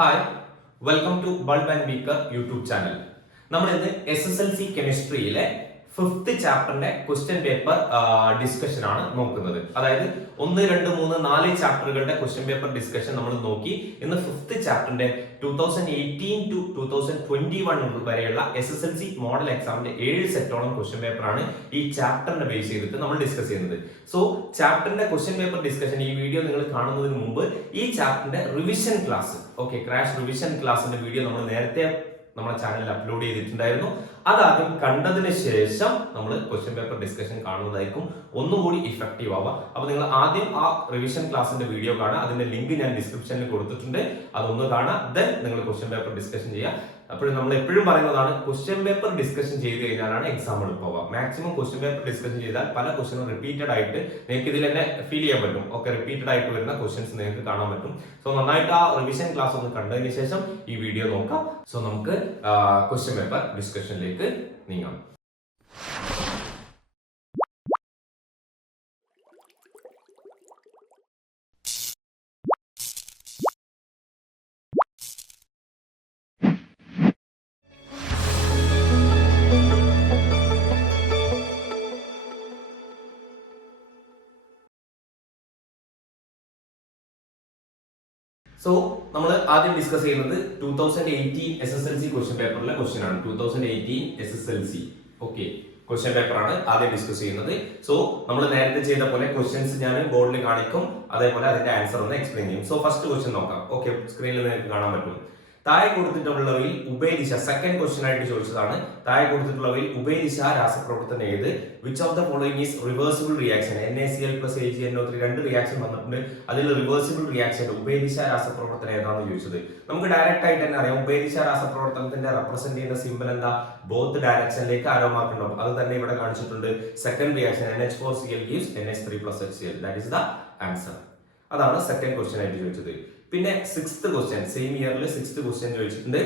Hi, welcome to bulb and beaker YouTube channel. നമ്മൾ ഇന്ന് SSLC കെമിസ്ട്രിയിലെ 5th ചാപ്റ്ററിന്റെ ക്വസ്റ്റ്യൻ പേപ്പർ ഡിസ്കഷൻ ആണ് നോക്കുന്നത്. അതായത് 1, 2, 3, 4 ചാപ്റ്ററുകളുടെ ക്വസ്റ്റ്യൻ പേപ്പർ ഡിസ്കഷൻ നമ്മൾ നോക്കി. ഇന്ന് 5th ചാപ്റ്ററിന്റെ 2018 to 2021 വരെയുള്ള SSLC മോഡൽ എക്സാമിന്റെ 7 സെറ്റോളം ക്വസ്റ്റ്യൻ പേപ്പർ ആണ് ഈ ചാപ്റ്ററിനെ ബേസ് ചെയ്തിട്ട് നമ്മൾ ഡിസ്കസ് ചെയ്യുന്നത്. സോ ചാപ്റ്ററിന്റെ ക്വസ്റ്റ്യൻ പേപ്പർ ഡിസ്കഷൻ ഈ വീഡിയോ നിങ്ങൾ കാണുന്നതിന് മുമ്പ് ഈ ചാപ്റ്ററിന്റെ റിവിഷൻ ക്ലാസ്, ക്രാഷ് റിവിഷൻ ക്ലാസിന്റെ വീഡിയോ നമ്മൾ നേരത്തെ നമ്മുടെ ചാനലിൽ അപ്ലോഡ് ചെയ്തിട്ടുണ്ടായിരുന്നു. അതാദ്യം കണ്ടതിന് ശേഷം നമ്മൾ ക്വസ്റ്റ്യൻ പേപ്പർ ഡിസ്കഷൻ കാണുന്നതായിരിക്കും ഒന്നുകൂടി ഇഫക്റ്റീവ് ആവുക. അപ്പൊ നിങ്ങൾ ആദ്യം ആ റിവിഷൻ ക്ലാസിന്റെ വീഡിയോ കാണുക. അതിന്റെ ലിങ്ക് ഞാൻ ഡിസ്ക്രിപ്ഷനിൽ കൊടുത്തിട്ടുണ്ട്. അതൊന്ന് കാണുക. ദെൻ നിങ്ങൾ ക്വസ്റ്റ്യൻ പേപ്പർ ഡിസ്കഷൻ ചെയ്യുക. അപ്പോൾ നമ്മൾ എപ്പോഴും പറയുന്നതാണ്, ക്വസ്റ്റ്യൻ പേപ്പർ ഡിസ്കഷൻ ചെയ്ത് കഴിഞ്ഞാലാണ് എക്സാം എളുപ്പമാവുക. മാക്സിമം ക്വസ്റ്റ്യൻ പേപ്പർ ഡിസ്കഷൻ ചെയ്താൽ പല ക്വസ്റ്റ്യനും റിപ്പീറ്റഡ് ആയിട്ട് നിങ്ങൾക്ക് ഇതിൽ തന്നെ ഫീൽ ചെയ്യാൻ പറ്റും. റിപ്പീറ്റഡ് ആയിട്ട് വരുന്ന ക്വസ്റ്റ്യൻസ് നിങ്ങൾക്ക് കാണാൻ പറ്റും. സോ നന്നായിട്ട് ആ റിവിഷൻ ക്ലാസ് ഒന്ന് കണ്ടതിന് ശേഷം ഈ വീഡിയോ നോക്കാം. സോ നമുക്ക് ക്വസ്റ്റ്യൻ പേപ്പർ ഡിസ്കഷനിലേക്ക് നീങ്ങാം. സോ നമ്മൾ ആദ്യം ഡിസ്കസ് ചെയ്യുന്നത് 2018 SSLC ക്വസ്റ്റ്യൻ പേപ്പറിലെ ക്വസ്റ്റ്യൻ ആണ്. 2018 SSLC ക്വസ്റ്റ്യൻ പേപ്പർ ആണ് ആദ്യം ഡിസ്കസ് ചെയ്യുന്നത്. സോ നമ്മൾ നേരത്തെ ചെയ്ത പോലെ ക്വസ്റ്റ്യൻസ് ഞാൻ ബോർഡിൽ കാണിക്കും, അതേപോലെ അതിന്റെ ആൻസർ ഒന്ന് എക്സ്പ്ലെയിൻ ചെയ്യും. സോ ഫസ്റ്റ് ക്വസ്റ്റ്യൻ നോക്കാം. സ്ക്രീനിൽ നിങ്ങൾക്ക് കാണാൻ പറ്റും. താഴെ കൊടുത്തിട്ടുള്ളവയിൽ ഉഭയദിശ, സെക്കൻഡ് ക്വസ്റ്റ്യൻ ആയിട്ട് ചോദിച്ചതാണ്. താഴെ കൊടുത്തിട്ടുള്ളവയിൽ ഉഭയദിശ രാസപ്രവർത്തനം ഏത്? Which of the following is reversible reaction? NaCl + AgNO3 രണ്ട് റിയാക്ഷൻ വന്നിട്ടുണ്ട്. അതിൽ റിവേഴ്സിബിൾ റിയാക്ഷൻ ഉഭയദിശ രാസപ്രവർത്തനം ഏതാണെന്ന് ചോദിച്ചത്. നമുക്ക് ഡയറക്റ്റ് ആയിട്ട് തന്നെ അറിയാം. ഉഭയദിശ രാസപ്രവർത്തനത്തിന്റെ റെപ്രസെന്റ് ചെയ്യുന്ന സിമ്പിൾ എന്താ? ബോത്ത് ഡയറക്ഷനിലേക്ക് ആരോ മാർക്ക് ഉണ്ടാവും. അത് തന്നെ ഇവിടെ കാണിച്ചിട്ടുണ്ട്. Second reaction NH4Cl gives NH3 + HCl. That is the answer. അതാണ് സെക്കൻഡ് ക്വസ്റ്റ്യൻ ആയിട്ട് ചോദിച്ചത്. പിന്നെ 6th ക്വസ്റ്റ്യൻ, സെയിം ഇയറിൽ 6th ക്വസ്റ്റ്യൻ ചോദിച്ചിട്ടുണ്ട്.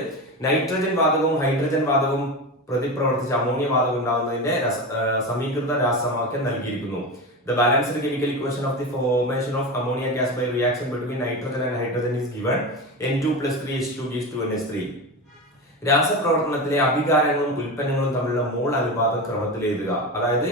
നൈട്രജൻ വാതകവും ഹൈഡ്രജൻ വാതകവും പ്രതിപ്രവർത്തിച്ച് അമോണിയ വാതകം ഉണ്ടാകുന്നതിന്റെ സമീകൃത രാസസമവാക്യം നൽകിയിരിക്കുന്നു. The balanced chemical equation of the formation of ammonia gas by reaction between nitrogen and hydrogen is given. N2 + 3H2 gives 2NH3. രാസപ്രവർത്തനത്തിലെ അഭികാരങ്ങളും ഉൽപ്പന്നങ്ങളും തമ്മിലുള്ള മോൾ അനുപാതം ക്രമത്തിൽ എഴുതുക. അതായത്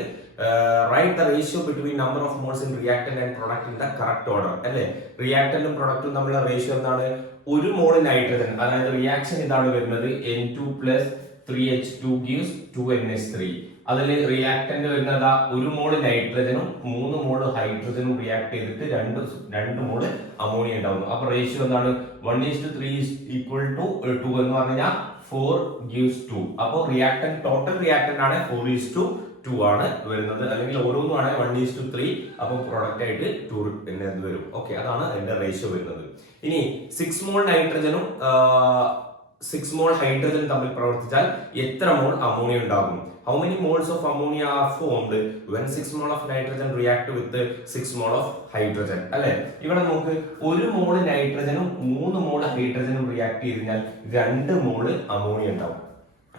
write the ratio between number of moles in reactant and product in the correct order. അല്ലെ, റിയാക്ടന്റും പ്രൊഡക്റ്റും തമ്മിലുള്ള ratio എന്താണ്? 1 mole nitrogen, അതായത് റിയാക്ഷൻ ഇതാണ് വരുന്നത്. N2 + 3H2 gives 2NH3. അതിൽ റിയാക്ടന്റ് വരുന്നത് 1 മോൾ നൈട്രജനും 3 മോൾ ഹൈഡ്രജനും റിയാക്ട് ചെയ്തിട്ട് 2 മോൾ അമോണിയ ഉണ്ടാവുന്നു. അപ്പൊ റേഷ്യോ എന്താണ്? 1:3 = 2 എന്ന് പറഞ്ഞാൽ 4 gives 2. അപ്പൊ റിയാക്ടന്റ്, ടോട്ടൽ റിയാക്ടന്റ് ആണ് 4:2 ആണ് വരുന്നത്. അല്ലെങ്കിൽ ഓരോന്നും ആണ് 1:3. അപ്പൊ പ്രോഡക്റ്റ് ആയിട്ട് 2 വരും. അതാണ് അതിന്റെ റേഷ്യോ വരുന്നത്. ഇനി 6 മോൾ നൈട്രജനും 6 മോൾ ഹൈഡ്രജൻ തമ്മിൽ പ്രവർത്തിച്ചാൽ എത്ര മോൾ അമോണിയ ഉണ്ടാകും? How many moles of ammonia are formed when 6 mole of nitrogen react with 6 mole of hydrogen? അല്ലെ, ഇവിടെ നമുക്ക് 1 മോൾ നൈട്രജനും 3 മോൾ ഹൈഡ്രജനും റിയാക്ട് ചെയ്ത് കഴിഞ്ഞാൽ 2 മോൾ അമോണിയ ഉണ്ടാവും.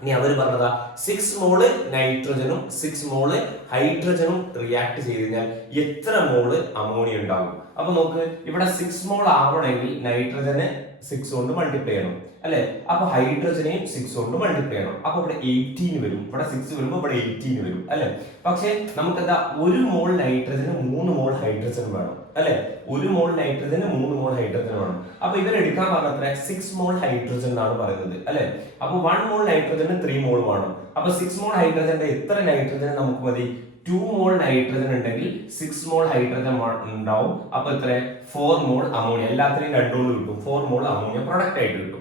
ഇനി അവർ പറഞ്ഞതാ 6 മോള് നൈട്രജനും 6 മോള് ഹൈഡ്രജനും റിയാക്ട് ചെയ്ത് കഴിഞ്ഞാൽ എത്ര മോള് അമോണിയ ഉണ്ടാകും? അപ്പൊ നോക്ക്, ഇവിടെ 6 മോൾ ആവണമെങ്കിൽ നൈട്രജന് 6 കൊണ്ട് മൾട്ടിപ്ലൈ ചെയ്യണം, അല്ലെ? അപ്പൊ ഹൈഡ്രജനെയും 6 കൊണ്ട് മൾട്ടിപ്ലൈ ചെയ്യണം. അപ്പൊ ഇവിടെ 18 വരും. ഇവിടെ 6 വരുമ്പോ ഇവിടെ 18 വരും, അല്ലെ? പക്ഷെ നമുക്ക് എന്താ, 1 മോൾ നൈട്രജന് 3 മോൾ ഹൈഡ്രജൻ വേണം, അല്ലെ? 1 മോൾ നൈട്രജന് 3 മോൾ ഹൈഡ്രജൻ വേണം. അപ്പൊ ഇവരെടുക്കാൻ പറഞ്ഞത്ര 6 മോൾ ഹൈഡ്രജൻ എന്നാണ് പറയുന്നത്, അല്ലെ? അപ്പൊ 1 മോൾ നൈട്രജന് 3 മോൾ വേണം. അപ്പൊ 6 മോൾ ഹൈഡ്രജന്റെ എത്ര നൈട്രജൻ നമുക്ക് മതി? 2 മോൾ നൈട്രജൻ ഉണ്ടെങ്കിൽ 6 മോൾ ഹൈഡ്രജൻ ഉണ്ടാവും. അപ്പൊ എത്ര? 4 മോൾ അമോണിയ. എല്ലാത്തിനെയും 2 കൊണ്ട് കിട്ടും. 4 മോൾ അമോണിയ പ്രൊഡക്റ്റ് ആയിട്ട് കിട്ടും,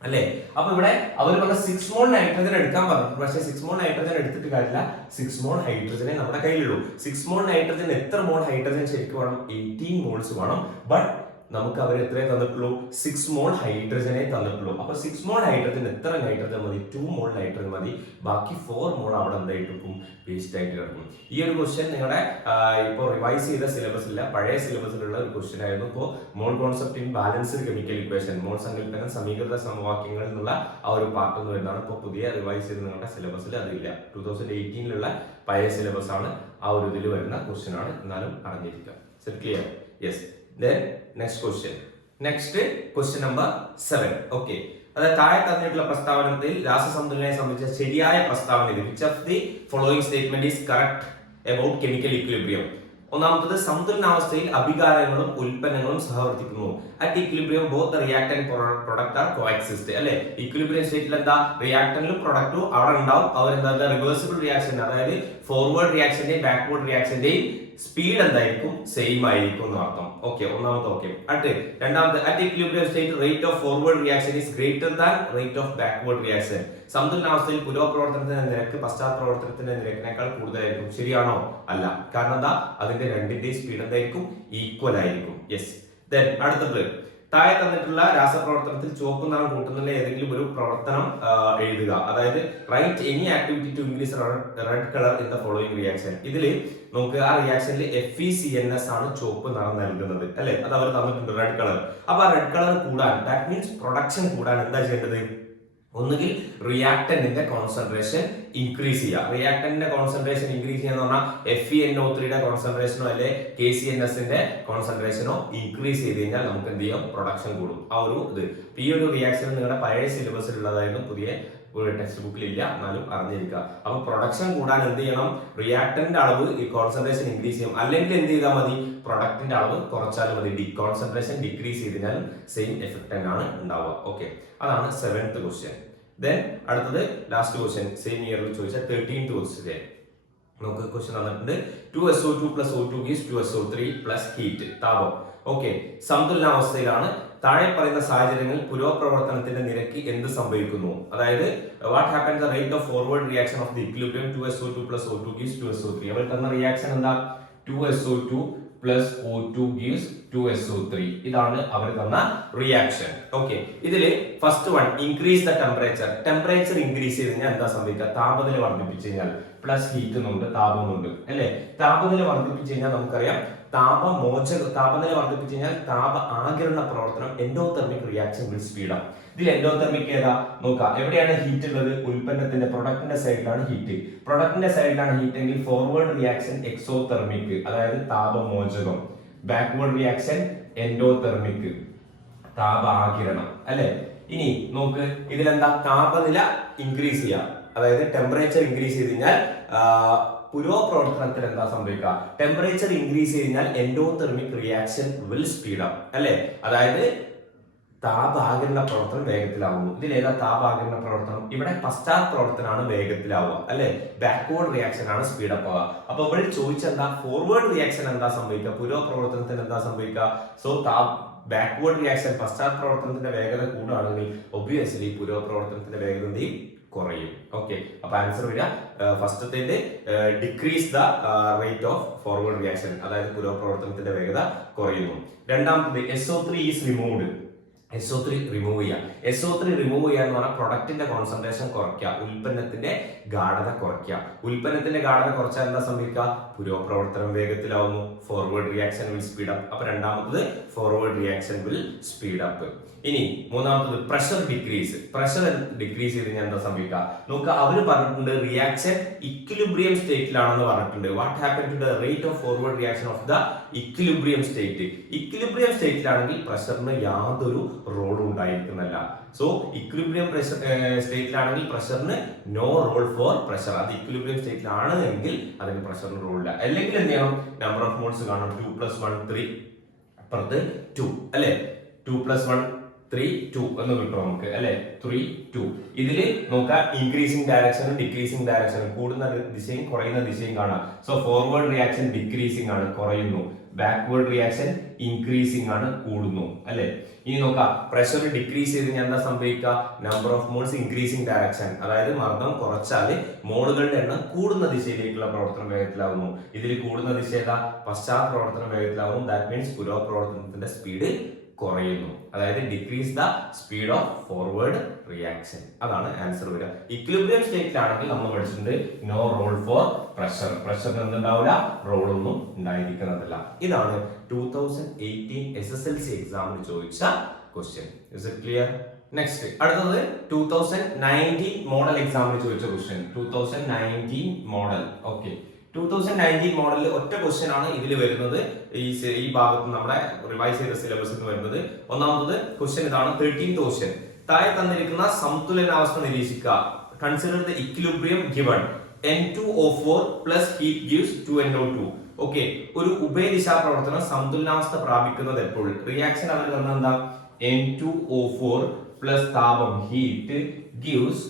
അല്ലെ? അപ്പൊ ഇവിടെ അവർ പറഞ്ഞ 6 മോൾ നൈട്രജൻ എടുക്കാൻ പറഞ്ഞു. പക്ഷെ 6 മോൾ നൈട്രജൻ എടുത്തിട്ട് കാര്യമില്ല. 6 മോൾ ഹൈഡ്രജനെ നമ്മുടെ കയ്യിലുള്ളൂ. 6 മോൾ നൈട്രജൻ എത്ര മോൾ ഹൈഡ്രജൻ ശരിക്കും വേണം? 18 മോൾസ് വേണം. ബട്ട് നമുക്ക് അവർ എത്രയെ തന്നിട്ടുള്ളൂ? 6 മോൾ ഹൈഡ്രജനെ തന്നിട്ടുള്ളൂ. അപ്പൊ 6 മോൾ ഹൈഡ്രജൻ എത്ര നൈട്രജൻ മതി? 2 മോൾ നൈട്രജൻ മതി. ബാക്കി 4 മോൾ അവിടെ എന്തായിട്ടും വേസ്റ്റ് ആയിട്ട് കിടക്കും. ഈ ഒരു ക്വസ്റ്റ്യൻ നിങ്ങളുടെ ഇപ്പോൾ റിവൈസ് ചെയ്ത സിലബസില്ല, പഴയ സിലബസിലുള്ള ഒരു ക്വസ്റ്റ്യൻ ആയിരുന്നു. ഇപ്പോൾ mole concept in balanced chemical equation, mole സങ്കല്പനം സമീകൃത സമവാക്യങ്ങളിൽ നിന്നുള്ള ആ ഒരു പാർട്ട് എന്ന് വരുന്നതാണ്. ഇപ്പോൾ പുതിയ റിവൈസ് ചെയ്ത് നിങ്ങളുടെ സിലബസിൽ അതില്ല. 2018 പഴയ സിലബസ് ആണ്. ആ ഒരു ഇതിൽ വരുന്ന ക്വസ്റ്റ്യൻ ആണ്. എന്നാലും അറിഞ്ഞിരിക്കാം. Clear? Yes. Then next question. Next question number 7. Okay, അതായത് താഴെ തന്നിട്ടുള്ള പ്രസ്താവനത്തിൽ രാസസംതുലനയെ സംബന്ധിച്ച ശരിയായ പ്രസ്താവന ഇത്. Which of the following statement is correct about chemical equilibrium? ഒന്നാമത്തത്, സന്തുലനാവസ്ഥയിൽ അഭികാരങ്ങളും ഉൽപ്പന്നങ്ങളും സഹവർത്തിക്കുന്നു. At equilibrium both reactant product are coexist. അല്ലെ, ഇക്വിലിബ്രിയം സ്റ്റേറ്റിൽ എന്താ, റിയാക്ടന്റും പ്രൊഡക്റ്റും അവിടെ ഉണ്ടാവും. അവരെന്താ, റിവേഴ്സിബിൾ റിയാക്ഷൻ, അതായത് ഫോർവേഡ് റിയാക്ഷന്റെയും ബാക്ക്വേർഡ് റിയാക്ഷന്റെയും സ്പീഡ് എന്തായിരിക്കും, സെയിം ആയിരിക്കും എന്ന് അർത്ഥം. ഓക്കെ, ഒന്നാമത്തെ. ഓക്കെ, രണ്ടാമത്തെ, at equilibrium state rate of forward reaction is greater than rate of backward reaction. സന്തുലനാവസ്ഥയിൽ പുരോപ്രവർത്തനത്തിന്റെ നിരക്ക് പശ്ചാത്തപ്രവർത്തനത്തിന്റെ നിരക്കിനേക്കാൾ കൂടുതലായിരിക്കും. ശരിയാണോ? അല്ല. കാരണം എന്താ, അതിന്റെ രണ്ടിന്റെയും സ്പീഡ് എന്തായിരിക്കും, ഈക്വൽ ആയിരിക്കും. യെസ്. ദെൻ അടുത്തത്, താഴെ തന്നിട്ടുള്ള രാസപ്രവർത്തനത്തിൽ ചുവപ്പ് നിറം കൂട്ടുന്ന ഏതെങ്കിലും ഒരു പ്രവർത്തനം എഴുതുക. അതായത് write any activity to increase red colour in the following reaction. ഇതിൽ നമുക്ക് ആ റിയാക്ഷനിൽ FeCNS ആണ് ചുവപ്പ് നിറം നൽകുന്നത്. അല്ലെ, അത് അവർ തന്നിട്ടുണ്ട്, റെഡ് കളർ. അപ്പൊ ആ റെഡ് കളർ കൂടാൻ, ദാറ്റ് മീൻസ് പ്രൊഡക്ഷൻ കൂടാൻ എന്താ ചെയ്യേണ്ടത്? ഒന്നുകിൽ റിയാക്ടന്റിന്റെ കോൺസെൻട്രേഷൻ ഇൻക്രീസ് ചെയ്യുക. റിയാക്ടന്റിന്റെ കോൺസെൻട്രേഷൻ ഇൻക്രീസ് ചെയ്യാന്ന് പറഞ്ഞാൽ FeNO3 കോൺസെൻട്രേഷനോ അല്ലെ KCNSന്റെ കോൺസെൻട്രേഷനോ ഇൻക്രീസ് ചെയ്ത് കഴിഞ്ഞാൽ നമുക്ക് എന്ത് ചെയ്യാം, പ്രൊഡക്ഷൻ കൂടും. ആ ഒരു ഇത് ഈ ഒരു റിയാക്ഷൻ നിങ്ങളുടെ പഴയ സിലബസിൽ ഉള്ളതായിരുന്നു, പുതിയ ടെക്സ്റ്റ് ബുക്കിൽ ഇല്ല, എന്നാലും അറിഞ്ഞിരിക്കുക. അപ്പൊ പ്രൊഡക്ഷൻ കൂടാൻ എന്ത് ചെയ്യണം, റിയാക്ടന്റിന്റെ അളവ് ഈ കോൺസെൻട്രേഷൻ ഇൻക്രീസ് ചെയ്യും. അല്ലെങ്കിൽ എന്ത് ചെയ്താൽ മതി, പ്രൊഡക്റ്റിന്റെ അളവ് കുറച്ചാലും മതി. കോൺസെൻട്രേഷൻ ഡിക്രീസ് ചെയ്താൽ സെയിം എഫക്റ്റ് തന്നെയാണ് ഉണ്ടാവുക. ഓക്കെ, അതാണ് 7th ക്വസ്റ്റ്യൻ. ദെൻ അടുത്തത് ലാസ്റ്റ് ക്വസ്റ്റ്യൻ, സെയിം ഇയറിൽ ചോദിച്ച 13th ക്വസ്റ്റ്യൻ. നമുക്ക് ക്വസ്റ്റ്യൻ തന്നിട്ടുണ്ട്. 2SO2 + O2 gives 2SO3 plus heat, താപം. ഓക്കെ, സന്തുലനാവസ്ഥയിലാണ്. താഴെ പറയുന്ന സാഹചര്യങ്ങളിൽ പുരോപ്രവർത്തനത്തിന്റെ നിരക്ക് എന്ത് സംഭവിക്കുന്നു? അതായത് what happen the rate of forward reaction of the equilibrium 2SO2 + O2 gives 2SO3. അവർ തന്ന റിയാക്ഷൻ എന്താ, 2SO2 + O2 gives 2SO3. ഇതാണ് അവർ തന്ന റിയാക്ഷൻ. ഓക്കെ, ഇതില് first one, increase the temperature. Temperature increase ചെയ്ത് കഴിഞ്ഞാൽ എന്താ സംഭവിക്കുക, താപനില വർദ്ധിപ്പിച്ചു കഴിഞ്ഞാൽ, പ്ലസ് ഹീറ്റ് എന്നുണ്ട്, താപമുണ്ട്. അല്ലെ, താപനില വർദ്ധിപ്പിച്ചു കഴിഞ്ഞാൽ നമുക്കറിയാം താപനില വർദ്ധിപ്പിച്ചു കഴിഞ്ഞാൽ താപ ആഗിരണ പ്രവർത്തനം endothermic reaction will speed up. ഇതിൽ എൻഡോതെർമിക് ഏതാ നോക്കാം. എവിടെയാണ് ഹീറ്റ് ഉള്ളത്? ഉൽപ്പന്നത്തിന്റെ പ്രൊഡക്റ്റിന്റെ സൈഡിലാണ് ഹീറ്റ്. പ്രൊഡക്റ്റിന്റെ സൈഡിലാണ് ഹീറ്റ് എങ്കിൽ ഫോർവേഡ് റിയാക്ഷൻ എക്സോതെർമിക്, അതായത് താപമോചകം. ബാക്ക്വേർഡ് റിയാക്ഷൻ എൻഡോതെർമിക്, താപ ആഗിരണം. അല്ലെ, ഇനി നോക്ക്, ഇതിലെന്താ, താപനില ഇൻക്രീസ് ചെയ്യാം, അതായത് ടെമ്പറേച്ചർ ഇൻക്രീസ് ചെയ്ത് കഴിഞ്ഞാൽ പുരോപ്രവർത്തനത്തിൽ എന്താ സംഭവിക്കുക, ടെമ്പറേച്ചർ ഇൻക്രീസ് ചെയ്ത് കഴിഞ്ഞാൽ endothermic reaction will speed up. അല്ലെ, അതായത് താപാകിരണ പ്രവർത്തനം വേഗത്തിലാവുന്നു. ഇതിലേതാ താപാകിരണ പ്രവർത്തനം? ഇവിടെ പശ്ചാത്ത പ്രവർത്തനമാണ് വേഗത്തിലാവുക. അല്ലെ, ബാക്ക്വേർഡ് റിയാക്ഷൻ ആണ് സ്പീഡ് അപ്പ് ആവുക. അപ്പൊ ഇവിടെ ചോദിച്ചെന്താ, ഫോർവേഡ് റിയാക്ഷൻ എന്താ സംഭവിക്കുക, പുരോപ്രവർത്തനത്തിന് എന്താ സംഭവിക്കുക? സോ ബാക്ക്വേർഡ് റിയാക്ഷൻ പശ്ചാത്ത പ്രവർത്തനത്തിന്റെ വേഗത കൂടുകയാണെങ്കിൽ ഒബ്വിയസ്ലി പുരോപ്രവർത്തനത്തിന്റെ വേഗത എന്ത് ചെയ്യും, കുറയും. ഓക്കെ, അപ്പൊ ആൻസർ വരിക ഫസ്റ്റത്തേത് decrease the rate of forward reaction, അതായത് പുരോപ്രവർത്തനത്തിന്റെ വേഗത കുറയുന്നു. രണ്ടാമത്തേത് SO3 is removed. SO3 remove ചെയ്യുക. SO3 റിമൂവ് ചെയ്യുക എന്ന് പറഞ്ഞാൽ പ്രൊഡക്റ്റിന്റെ കോൺസെൻട്രേഷൻ കുറയ്ക്കുക, ഉൽപ്പന്നത്തിന്റെ ഗാഢത കുറയ്ക്കുക. ഉൽപ്പന്നത്തിന്റെ ഗാഢത കുറച്ചാൽ എന്താ സംഭവിക്കുക, പുരോപ്രവർത്തനം വേഗത്തിലാവുന്നു, forward reaction will speed up. അപ്പൊ രണ്ടാമത്തത് forward reaction will speed up. ഇനി മൂന്നാമത്തത് പ്രഷർ ഡിക്രീസ്. പ്രഷർ ഡിക്രീസ് ചെയ്ത് കഴിഞ്ഞാൽ എന്താ സംഭവിക്കുക നോക്കുക. അവര് പറഞ്ഞിട്ടുണ്ട് റിയാക്ഷൻ ഇക്വിലിബ്രിയം സ്റ്റേറ്റിലാണെന്ന് പറഞ്ഞിട്ടുണ്ട്. What happen to the rate of forward reaction of the equilibrium state? Equilibrium സ്റ്റേറ്റിലാണെങ്കിൽ പ്രഷറിന് യാതൊരു റോളും ഉണ്ടായിരിക്കുന്നില്ല. സോ ഇക്വിലിബ്രിയം പ്രഷർ സ്റ്റേറ്റിലാണെങ്കിൽ പ്രഷറിന് നോ റോൾ ഫോർ പ്രഷർ. അത് ഇക്വിലിബ്രിയം സ്റ്റേറ്റിലാണ് എങ്കിൽ അതിന് പ്രഷറിന് റോൾ ഇല്ല. അല്ലെങ്കിൽ എന്ത് ചെയ്യണം, നമ്പർ ഓഫ് മോൾസ് കാണണം. 2 + 1 3, അപ്പുറത്ത് 2 അല്ലെ, 2 + 1 3 2 എന്ന് കിട്ടും നമുക്ക് അല്ലെ, 3 2. ഇതില് നോക്കാം ഇൻക്രീസിംഗ് ഡയറക്ഷനും ഡിക്രീസിംഗ് ഡയറക്ഷനും, കൂടുന്ന ദിശയും കുറയുന്ന ദിശയും കാണാം. സോ ഫോർവേഡ് റിയാക്ഷൻ ഡിക്രീസിംഗ് ആണ്, കുറയുന്നു. ബാക്ക്വേർഡ് റിയാക്ഷൻ ഇൻക്രീസിംഗ് ആണ്, കൂടുന്നു അല്ലെ. ഇനി നോക്കാം പ്രഷർ ഡിക്രീസ് ചെയ്ത് കഴിഞ്ഞാൽ എന്താ സംഭവിക്കുക, number of moles increasing direction, അതായത് മർദ്ദം കുറച്ചാല് മോളുകളുടെ എണ്ണം കൂടുന്ന ദിശയിലേക്കുള്ള പ്രവർത്തനം വേഗത്തിലാവുന്നു. ഇതിൽ കൂടുന്ന ദിശ ഏതാ, പശ്ചാത്ത പ്രവർത്തനം വേഗത്തിലാവുന്നു. ദാറ്റ് മീൻസ് പുരോപ്രവർത്തനത്തിന്റെ സ്പീഡ് കുറയുന്നു, അതായത് decrease the speed of forward reaction. അതാണ് ആൻസർ വരിക. ഇക്വിലിബ്രിയം സ്റ്റേറ്റിലാണെങ്കിൽ നമ്മൾ പഠിച്ചിട്ടുണ്ട് നോ റോൾ ഫോർ പ്രഷർ. പ്രഷറിന് എന്തുണ്ടാവില്ല, റോളൊന്നും ഉണ്ടായിരിക്കുന്നതല്ല. ഇതാണ് 2018 SSLC എക്സാമിന് ചോദിച്ച question. Is it clear? Next അടുത്തത് 2019 മോഡൽ എക്സാമിന് ചോദിച്ച ക്വസ്റ്റ്യൻ. 2019 മോഡൽ. ഓക്കെ, 2019 മോഡലിൽ ഒറ്റ ക്വസ്റ്റ്യൻ ആണ് ഇതിൽ വരുന്നത്. ഈ ഭാഗത്ത് നമ്മുടെ റിവൈസ് ചെയ്ത സിലബസിൽ നിന്ന് വരുന്നത്. ഒന്നാമത് ക്വസ്റ്റ്യൻ ഇതാണ്. 13th question. താഴെ തന്നിരിക്കുന്ന സന്തുലനാവസ്ഥ നിരീക്ഷിക്കുക. Consider the equilibrium given N2O4 plus heat gives 2NO2. Okay, ഒരു ഉഭയദിശാ പ്രവർത്തനം സന്തുലനാവസ്ഥ പ്രാപിക്കുന്നത് എപ്പോൾ? റിയാക്ഷൻ അവർ തന്ന എന്താ? N2O4 plus താപം ഹീറ്റ് gives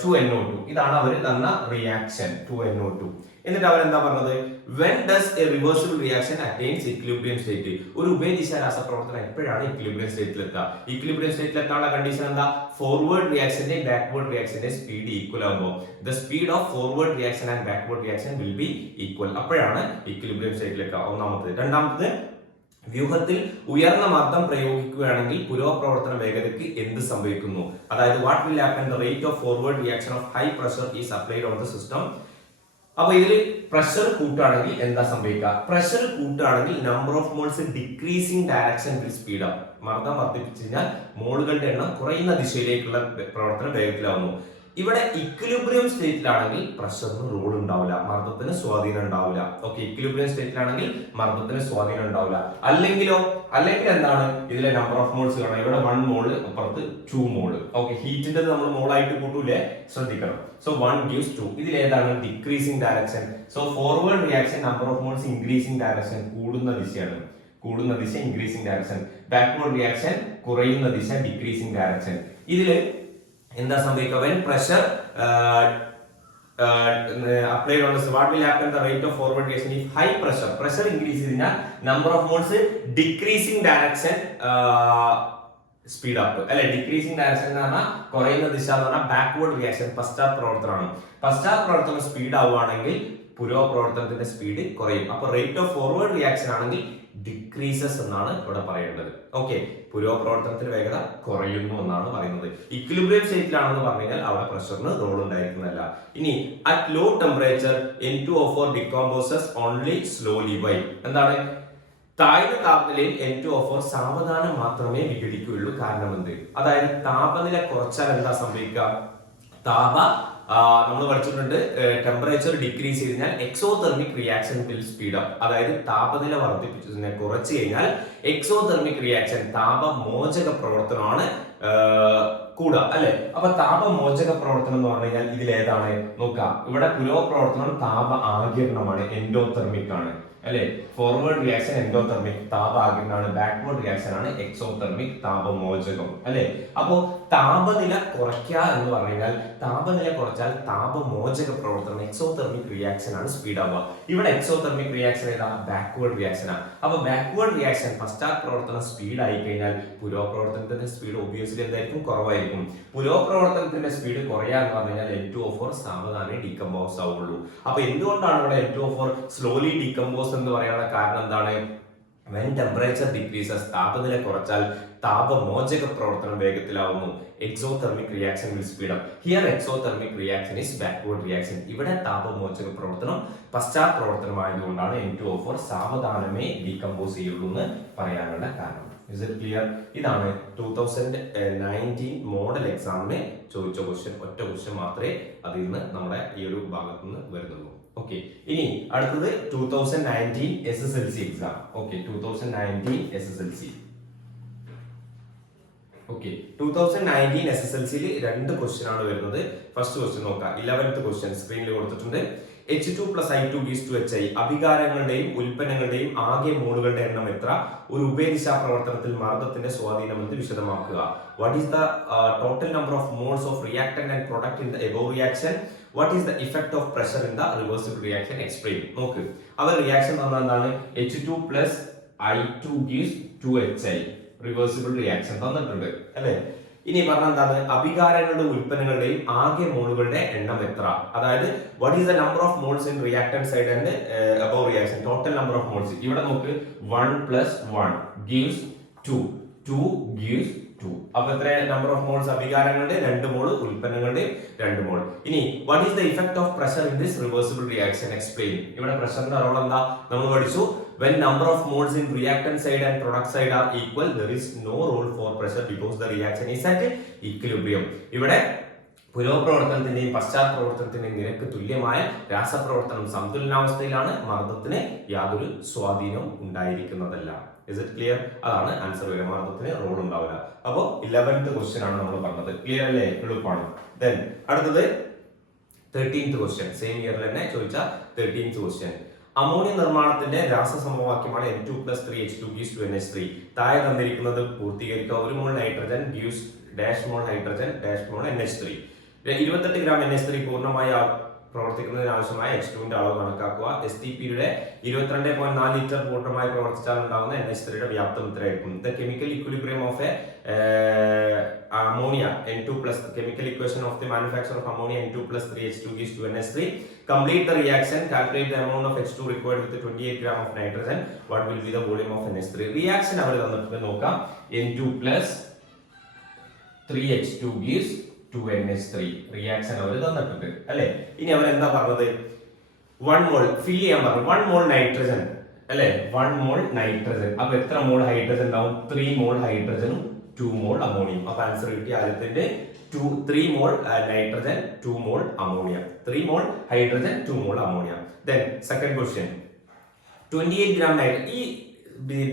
2NO2. ഇതാണ് അവർ തന്ന റിയാക്ഷൻ 2NO2. എന്നിട്ട് അവർ എന്താ പറഞ്ഞത്? when does a reversible reaction attains equilibrium state? ഒരു ഉഭയദിശാ രാസപ്രവർത്തനം എപ്പോഴാണ് ഇക്വിലിബ്രിയം സ്റ്റേറ്റിൽ എത്തുക? ഇക്വിലിബ്രിയം സ്റ്റേറ്റിൽ എത്താനുള്ള കണ്ടീഷൻ എന്താ? ഫോർവേഡ് റിയാക്ഷന്റെ ബാക്ക്വേർഡ് റിയാക്ഷന്റെ സ്പീഡ് ഈക്വൽ ആകുമ്പോൾ the speed of forward reaction and backward reaction will be equal. അപ്പോഴാണ് ഇക്വിലിബ്രിയം സ്റ്റേറ്റിൽ എത്തുക. ഒന്നാമത്. രണ്ടാമത്, വ്യൂഹത്തിൽ ഉയർന്ന മർദ്ദം പ്രയോഗിക്കുകയാണെങ്കിൽ പുരോപ്രവർത്തന വേഗതയ്ക്ക് എന്ത് സംഭവിക്കുന്നു? അതായത് what will happen the rate of forward reaction of high pressure is applied on the system. അപ്പൊ ഇതിൽ പ്രഷർ കൂട്ടുകയാണെങ്കിൽ എന്താ സംഭവിക്കുക? പ്രഷർ കൂട്ടുകയാണെങ്കിൽ number of moles decreasing direction will speed up. മർദ്ദം വർദ്ധിപ്പിച്ചു കഴിഞ്ഞാൽ മോളുകളുടെ എണ്ണം കുറയുന്ന ദിശയിലേക്കുള്ള പ്രവർത്തനം വേഗത്തിലാവുന്നു. ഇവിടെ ഇക്വിലിബ്രിയം സ്റ്റേറ്റിലാണെങ്കിൽ പ്രഷറിന് റോൾ ഉണ്ടാവില്ല, മർദ്ദത്തിന് സ്വാധീനം ഉണ്ടാവില്ല. ഓക്കെ, ഇക്വിലിബ്രിയം സ്റ്റേറ്റിലാണെങ്കിൽ മർദ്ദത്തിന് സ്വാധീനം ഉണ്ടാവില്ല. അല്ലെങ്കിൽ എന്താണ്? ഇതിലെ നമ്പർ ഓഫ് മോൾസ് കാണാം. ഇവിടെ 1 മോള്, അപ്പുറത്ത് 2 മോള്. ഓക്കെ, ഹീറ്റിന്റെ നമ്മൾ മോളായിട്ട് കൂട്ടൂലേ, ശ്രദ്ധിക്കണം. So 1 gives 2. ഇതിൽ ഏതാണ്? Decreasing direction. So forward reaction number of moles increasing direction, കൂടുന്ന ദിശയാണ്. കൂടുന്ന ദിശ ഇൻക്രീസിംഗ് ഡയറക്ഷൻ. ബാക്ക്വേർഡ് റിയാക്ഷൻ കുറയുന്ന ദിശ ഡിക്രീസിംഗ് ഡയറക്ഷൻ. ഇതില് എന്താ സംഭവിക്കുക? when pressure applied on this, what will happen the rate of forward reaction if high pressure increase ചെയ്താൽ number of moles decreasing direction speed up അല്ലെ. ഡിക്രീസിംഗ് ഡയറക്ഷൻ എന്ന് പറഞ്ഞാൽ കുറയുന്ന ദിശ എന്ന് പറഞ്ഞാൽ ബാക്ക്വേർഡ് റിയാക്ഷൻ, പശ്ചാത് പ്രവർത്തനമാണ്. പശ്ചാത് പ്രവർത്തനം സ്പീഡ് ആവുകയാണെങ്കിൽ പുരോപ്രവർത്തനത്തിന്റെ സ്പീഡ് കുറയും. അപ്പൊ റേറ്റ് ഓഫ് ഫോർവേഡ് റിയാക്ഷൻ ആണെങ്കിൽ ഡിക്രീസസ് എന്നാണ് ഇവിടെ പറയേണ്ടത്. ഓക്കെ, പുരോപ്രവർത്തനത്തിന്റെ വേഗത കുറയുന്നു എന്നാണ് പറയുന്നത്. ഇക്വിലിബ്രിയം സ്റ്റേറ്റിലാണെന്ന് പറഞ്ഞു കഴിഞ്ഞാൽ അവിടെ പ്രഷറിന് റോൾ ഉണ്ടായിരിക്കുന്നതല്ല. ഇനി at low temperature N2O4 decomposes only slowly by. എന്താണ്? താഴ്ന്ന താപനിലയിൽ N2O4 സാവധാനം മാത്രമേ വിഘടിക്കുകയുള്ളൂ. കാരണം എന്ത്? അതായത് താപനില കുറച്ചാൽ എന്താ സംഭവിക്കുക? നമ്മൾ പഠിച്ചിട്ടുണ്ട്, ടെമ്പറേച്ചർ ഡിക്രീസ് ചെയ്ത് കഴിഞ്ഞാൽ exothermic reaction will speed up. അതായത് താപനില വർദ്ധിപ്പിച്ചതിനെ കുറച്ച് കഴിഞ്ഞാൽ എക്സോതെർമിക് റിയാക്ഷൻ, താപമോചക പ്രവർത്തനമാണ് കൂടുക അല്ലെ. അപ്പൊ താപമോചക പ്രവർത്തനം എന്ന് പറഞ്ഞു കഴിഞ്ഞാൽ ഇതിലേതാണ് നോക്കാം. ഇവിടെ പുരോപ്രവർത്തനം താപ ആഗിരണമാണ്, എൻഡോതെർമിക് ആണ് അല്ലെ. ഫോർവേഡ് റിയാക്ഷൻ എൻഡോതെർമിക് താപ ആഗിരണമാണ്, ബാക്ക്വേർഡ് റിയാക്ഷൻ ആണ് എക്സോതെർമിക് താപമോചകം അല്ലെ. അപ്പോ താപനില കുറയ്ക്കുക എന്ന് പറഞ്ഞു കഴിഞ്ഞാൽ താപനില കുറച്ചാൽ താപമോചക പ്രവർത്തനം എക്സോതെർമിക് റിയാക്ഷൻ ആണ് സ്പീഡ് ആവുക. ഇവിടെ എക്സോതെർമിക് റിയാക്ഷൻ ഏതാ? ബാക്ക്വേർഡ് റിയാക്ഷൻ ആണ്. അപ്പൊ ബാക്ക്വേർഡ് റിയാക്ഷൻ പശ്ചാത് പ്രവർത്തനം സ്പീഡ് ആയി കഴിഞ്ഞാൽ പുരോപ്രവർത്തനത്തിന്റെ സ്പീഡ് ഒബിയസ്ലി എന്തായിരിക്കും? കുറവായിരിക്കും. പുരോപ്രവർത്തനത്തിന്റെ സ്പീഡ് കുറയാ എന്ന് പറഞ്ഞു കഴിഞ്ഞാൽ N2O4 സാവധാനം ഡീകമ്പോസ് ആവുള്ളൂ. അപ്പൊ എന്തുകൊണ്ടാണ് ഇവിടെ N2O4 സ്ലോലി ഡീകമ്പോസ് എന്ന് പറയാനുള്ള കാരണം എന്താണ്? when temperature decreases, താപനില കുറച്ചാൽ താപമോചക പ്രവർത്തനം വേഗത്തിലാവുന്നു. exothermic reaction will speed up. Here exothermic reaction is backward reaction. ഇവിടെ താപമോചക പ്രവർത്തനം പശ്ചാത് പ്രവർത്തനമായതുകൊണ്ടാണ് N2O4 സാവധാനമേ ഡീകമ്പോസ് ചെയ്യുള്ളൂ എന്ന് പറയാനുള്ള കാരണം. Is it clear? ഇതാണ് 2019 മോഡൽ എക്സാമിന് ചോദിച്ച ക്വസ്റ്റ്യൻ. ഒറ്റ ക്വസ്റ്റ്യൻ മാത്രമേ അതിൽ നിന്ന് നമ്മുടെ ഈ ഒരു ഭാഗത്ത് നിന്ന് വരുന്നുള്ളൂ. ഓക്കെ, ഇനി അടുത്തത് 2019 SSLC exam. Okay, 2019 SSLC. Okay, 2019 SSLCയിൽ 2 question ആണ് വരുന്നത്. ഫസ്റ്റ് ക്വസ്റ്റ്യൻ നോക്കാം. 11th ക്വസ്റ്റ്യൻ സ്ക്രീനിൽ കൊടുത്തിട്ടുണ്ട്. H2 plus I2 gives 2HI. അഭികാരങ്ങളുടെയും ഉൽപ്പന്നങ്ങളുടെയും ആകെ മോളുകളുടെ എണ്ണം എത്ര? ഒരു ഉഭയദിശാ പ്രവർത്തനത്തിൽ മർദ്ദത്തിന്റെ സ്വാധീനം എന്ന് വിശദമാക്കുക. What is the total number of moles of reactant and product in the above reaction? What is the effect of pressure in the reversible reaction? Explain. നോക്ക്, അവർ റിയാക്ഷൻ തന്ന എന്താണ്? H2 plus I2 gives 2HI. Reversible reaction തന്നിട്ടുണ്ട് അല്ലെ. ഇനി പറഞ്ഞ എന്താണ്? അഭികാരങ്ങളുടെ ഉൽപ്പന്നങ്ങളുടെയും ആകെ മോളുകളുടെ എണ്ണം എത്ര? അതായത് what is the number of moles in reactant side and above reaction? Total number of moles. ഇവിടെ നോക്ക്, 1 plus 1 gives 2. 2 gives 2. അപ്പൊ എത്ര നമ്പർ ഓഫ് മോൾസ്? അഭികാരങ്ങളുടെ 2 മോൾ, ഉൽപ്പന്നങ്ങളുടെ 2 മോൾ. ഇനി what is the effect of pressure in this reversible reaction? Explain. ഇവിടെ പ്രഷറിന്റെ role എന്താ നമ്മൾ പഠിച്ചു. when number of moles in reactant side and product side are equal, there is no role for pressure because the reaction is at equilibrium. ഇവിടെ പുരോപ്രവർത്തനത്തിന്റെയും പശ്ചാത്തലപ്രവർത്തനത്തിന്റെയും നിരക്ക് തുല്യമായ രാസപ്രവർത്തനം സന്തുലനാവസ്ഥയിലാണ്, മർദ്ദത്തിന് യാതൊരു സ്വാധീനവും ഉണ്ടായിരിക്കുന്നതല്ല. Is it clear? അതാണ് ആൻസർ വരിക. മർദ്ദത്തിന് റോൾ ഉണ്ടാവില്ല. അപ്പോ 11th ക്വസ്റ്റ്യൻ ആണ് നമ്മൾ പറഞ്ഞത്. ക്ലിയർ അല്ലേ? എളുപ്പമാണ്. ദെൻ അടുത്തത് 13th ക്വസ്റ്റ്യൻ. സെയിം ഇയറിൽ തന്നെ ചോദിച്ച 13th ക്വസ്റ്റ്യൻ. അമോണിയ നിർമ്മാണത്തിന്റെ രാസസമവാക്യമാണ് N2+3H2 താഴെ തന്നിരിക്കുന്നത് പൂർത്തീകരിക്കുക. 1 mole nitrogen gives dash mole hydrogen dash mole NH3. 28 gram NH3 പൂർണ്ണമായി പ്രവർത്തിക്കുന്നതിന് ആവശ്യമായ H2ന്റെ അളവ് കണക്കാക്കുക. STPയുടെ 22.4 ലിറ്റർ പൂർണ്ണമായി പ്രവർത്തിച്ചാൽ ഉണ്ടാകുന്ന NH3യുടെ വ്യാപ്തം ഇത്രയായിരിക്കും. The chemical equilibrium of ammonia N2+, the chemical equation of the manufacture of ammonia N2+3H2 gives 2NH3. Complete the reaction, calculate the amount of H2 required with the 28 gram of nitrogen. What will be the volume of NH3? Reaction അവർ തന്നിട്ട് നോക്കാം. N2+3H2 gives 2NH3. Reaction അവർ തന്നിട്ടുണ്ട് അല്ലേ? ഇനി അവർ എന്താ പറഞ്ഞത്? 1 മോൾ ഫിൽ ചെയ്യാൻ പറഞ്ഞു. 1 mole nitrogen അല്ലേ? 1 മോൾ നൈട്രജൻ. അപ്പൊ എത്ര മോൾ ഹൈഡ്രജൻ ഉണ്ടാവും? 3 മോൾ ഹൈഡ്രജനും 2 മോൾ അമോണിയം. അപ്പൊ ആൻസർ കിട്ടി. ആദ്യത്തിന്റെ 3 mole nitrogen 2 mole ammonia. 3 mole hydrogen 2 mole ammonia. Then second question 28 gram nitrogen. ഈ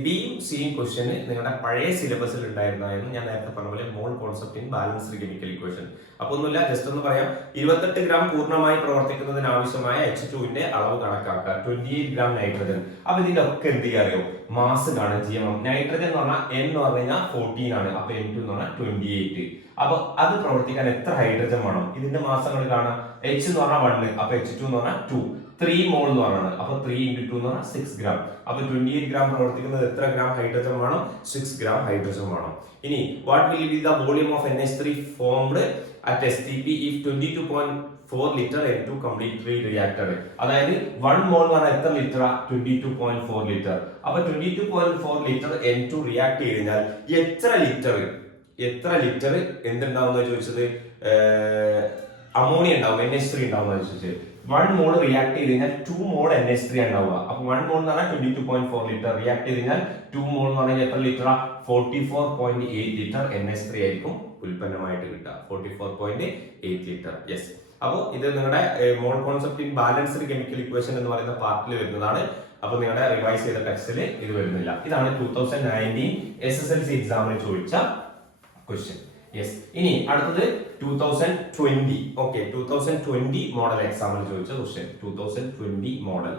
ബിയും സിയും ക്വസ്റ്റ്യന് നിങ്ങളുടെ പഴയ സിലബസിൽ ഉണ്ടായിരുന്നായിരുന്നു. ഞാൻ നേരത്തെ പറഞ്ഞ പോലെ മോൾ concept in balanced chemical equation. അപ്പൊ ഒന്നുമില്ല, ജസ്റ്റ് ഒന്ന് പറയാം. 28 ഗ്രാം പൂർണ്ണമായി പ്രവർത്തിക്കുന്നതിന് ആവശ്യമായ H2ന്റെ അളവ് കണക്കാക്കുക. 28 ഗ്രാം നൈട്രജൻ. അപ്പൊ ഇതിന്റെ ഒക്കെ എന്ത് ചെയ്യാ അറിയോ? മാസ് കാണാൻ GMM. നൈട്രജൻ എന്ന് പറഞ്ഞാൽ N എന്ന് പറഞ്ഞു കഴിഞ്ഞാൽ 14 ആണ്. അപ്പൊ N2 എന്ന് പറഞ്ഞാൽ 28. അപ്പൊ അത് പ്രവർത്തിക്കാൻ എത്ര ഹൈഡ്രജൻ വേണം? ഇതിന്റെ മാസങ്ങൾ കാണാം. H എന്ന് പറഞ്ഞാൽ 1, അപ്പൊ H2 എന്ന് പറഞ്ഞാൽ 2. 3 മോൾ എന്ന് പറയുന്നത്. അപ്പൊ 3 × 2 എന്ന് പറഞ്ഞാൽ 6 ഗ്രാം. അപ്പൊ 28 ഗ്രാം പ്രവർത്തിക്കുന്നത് എത്ര ഗ്രാം ഹൈഡ്രജൻ വേണം? 6 ഗ്രാം ഹൈഡ്രജൻ വേണം. ഇനി what will be the volume of NH3 formed at STP if 22.4 litre N2 completely reacted. അതായത് 1 മോൾ എന്ന് പറഞ്ഞാൽ എത്ര ലിറ്റർ? 22.4 ലിറ്റർ. അപ്പൊ 22.4 ലിറ്റർ N2 റിയാക്ട് ചെയ്ത് കഴിഞ്ഞാൽ എത്ര ലിറ്റർ എന്തുണ്ടാവുന്ന ചോദിച്ചത്? അമോണിയ ഉണ്ടാവും, NH3 ഉണ്ടാവുന്ന ചോദിച്ചത്. 1 മോൾ റിയാക്ട് ചെയ്ത് കഴിഞ്ഞാൽ 2 മോൾ NH3 ഉണ്ടാവുക. അപ്പൊ 1 മോൾ എന്ന് പറഞ്ഞാൽ 22.4 ലിറ്റർ. റിയാക്ട് ചെയ്ത് കഴിഞ്ഞാൽ 2 മോൾ എന്ന് പറഞ്ഞാൽ എത്ര ലിറ്റർ? 44.8 ലിറ്റർ NH3 ആയിരിക്കും ഉൽപ്പന്നമായിട്ട് കിട്ടുക. 44.8 ലിറ്റർ. യെസ്. അപ്പോൾ ഇത് നിങ്ങളുടെ മോൾ concept in balanced chemical equation എന്ന് പറയുന്ന പാർട്ടിൽ വരുന്നതാണ്. അപ്പൊ നിങ്ങളുടെ റിവൈസ് ചെയ്ത ടെക്സ്റ്റിൽ ഇത് വരുന്നില്ല. ഇതാണ് 2019 SSLC എക്സാമിന് ചോദിച്ച ക്വസ്റ്റ്യൻ. യെസ്. ഇനി അടുത്തത് 2020. ഓക്കെ, 2020 മോഡൽ എക്സാമിൽ ചോദിച്ച ക്വസ്റ്റ്യൻ. 2020 മോഡൽ.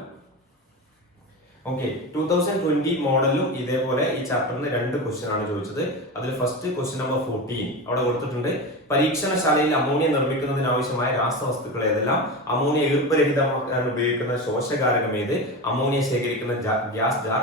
ഓക്കെ, 2020 മോഡലും ഇതേപോലെ ഈ ചാപ്റ്ററിന് 2 ക്വസ്റ്റ്യൻ ആണ് ചോദിച്ചത്. അതിൽ ഫസ്റ്റ് ക്വസ്റ്റ്യൻ നമ്പർ 14 അവിടെ കൊടുത്തിട്ടുണ്ട്. പരീക്ഷണശാലയിൽ അമോണിയ നിർമ്മിക്കുന്നതിന് ആവശ്യമായ രാസവസ്തുക്കൾ ഏതെല്ലാം? അമോണിയ ഈർപ്പരഹിതമാക്കാൻ ഉപയോഗിക്കുന്ന ശോഷകാരകം ഏത്? അമോണിയ ശേഖരിക്കുന്ന ഗ്യാസ് ജാർ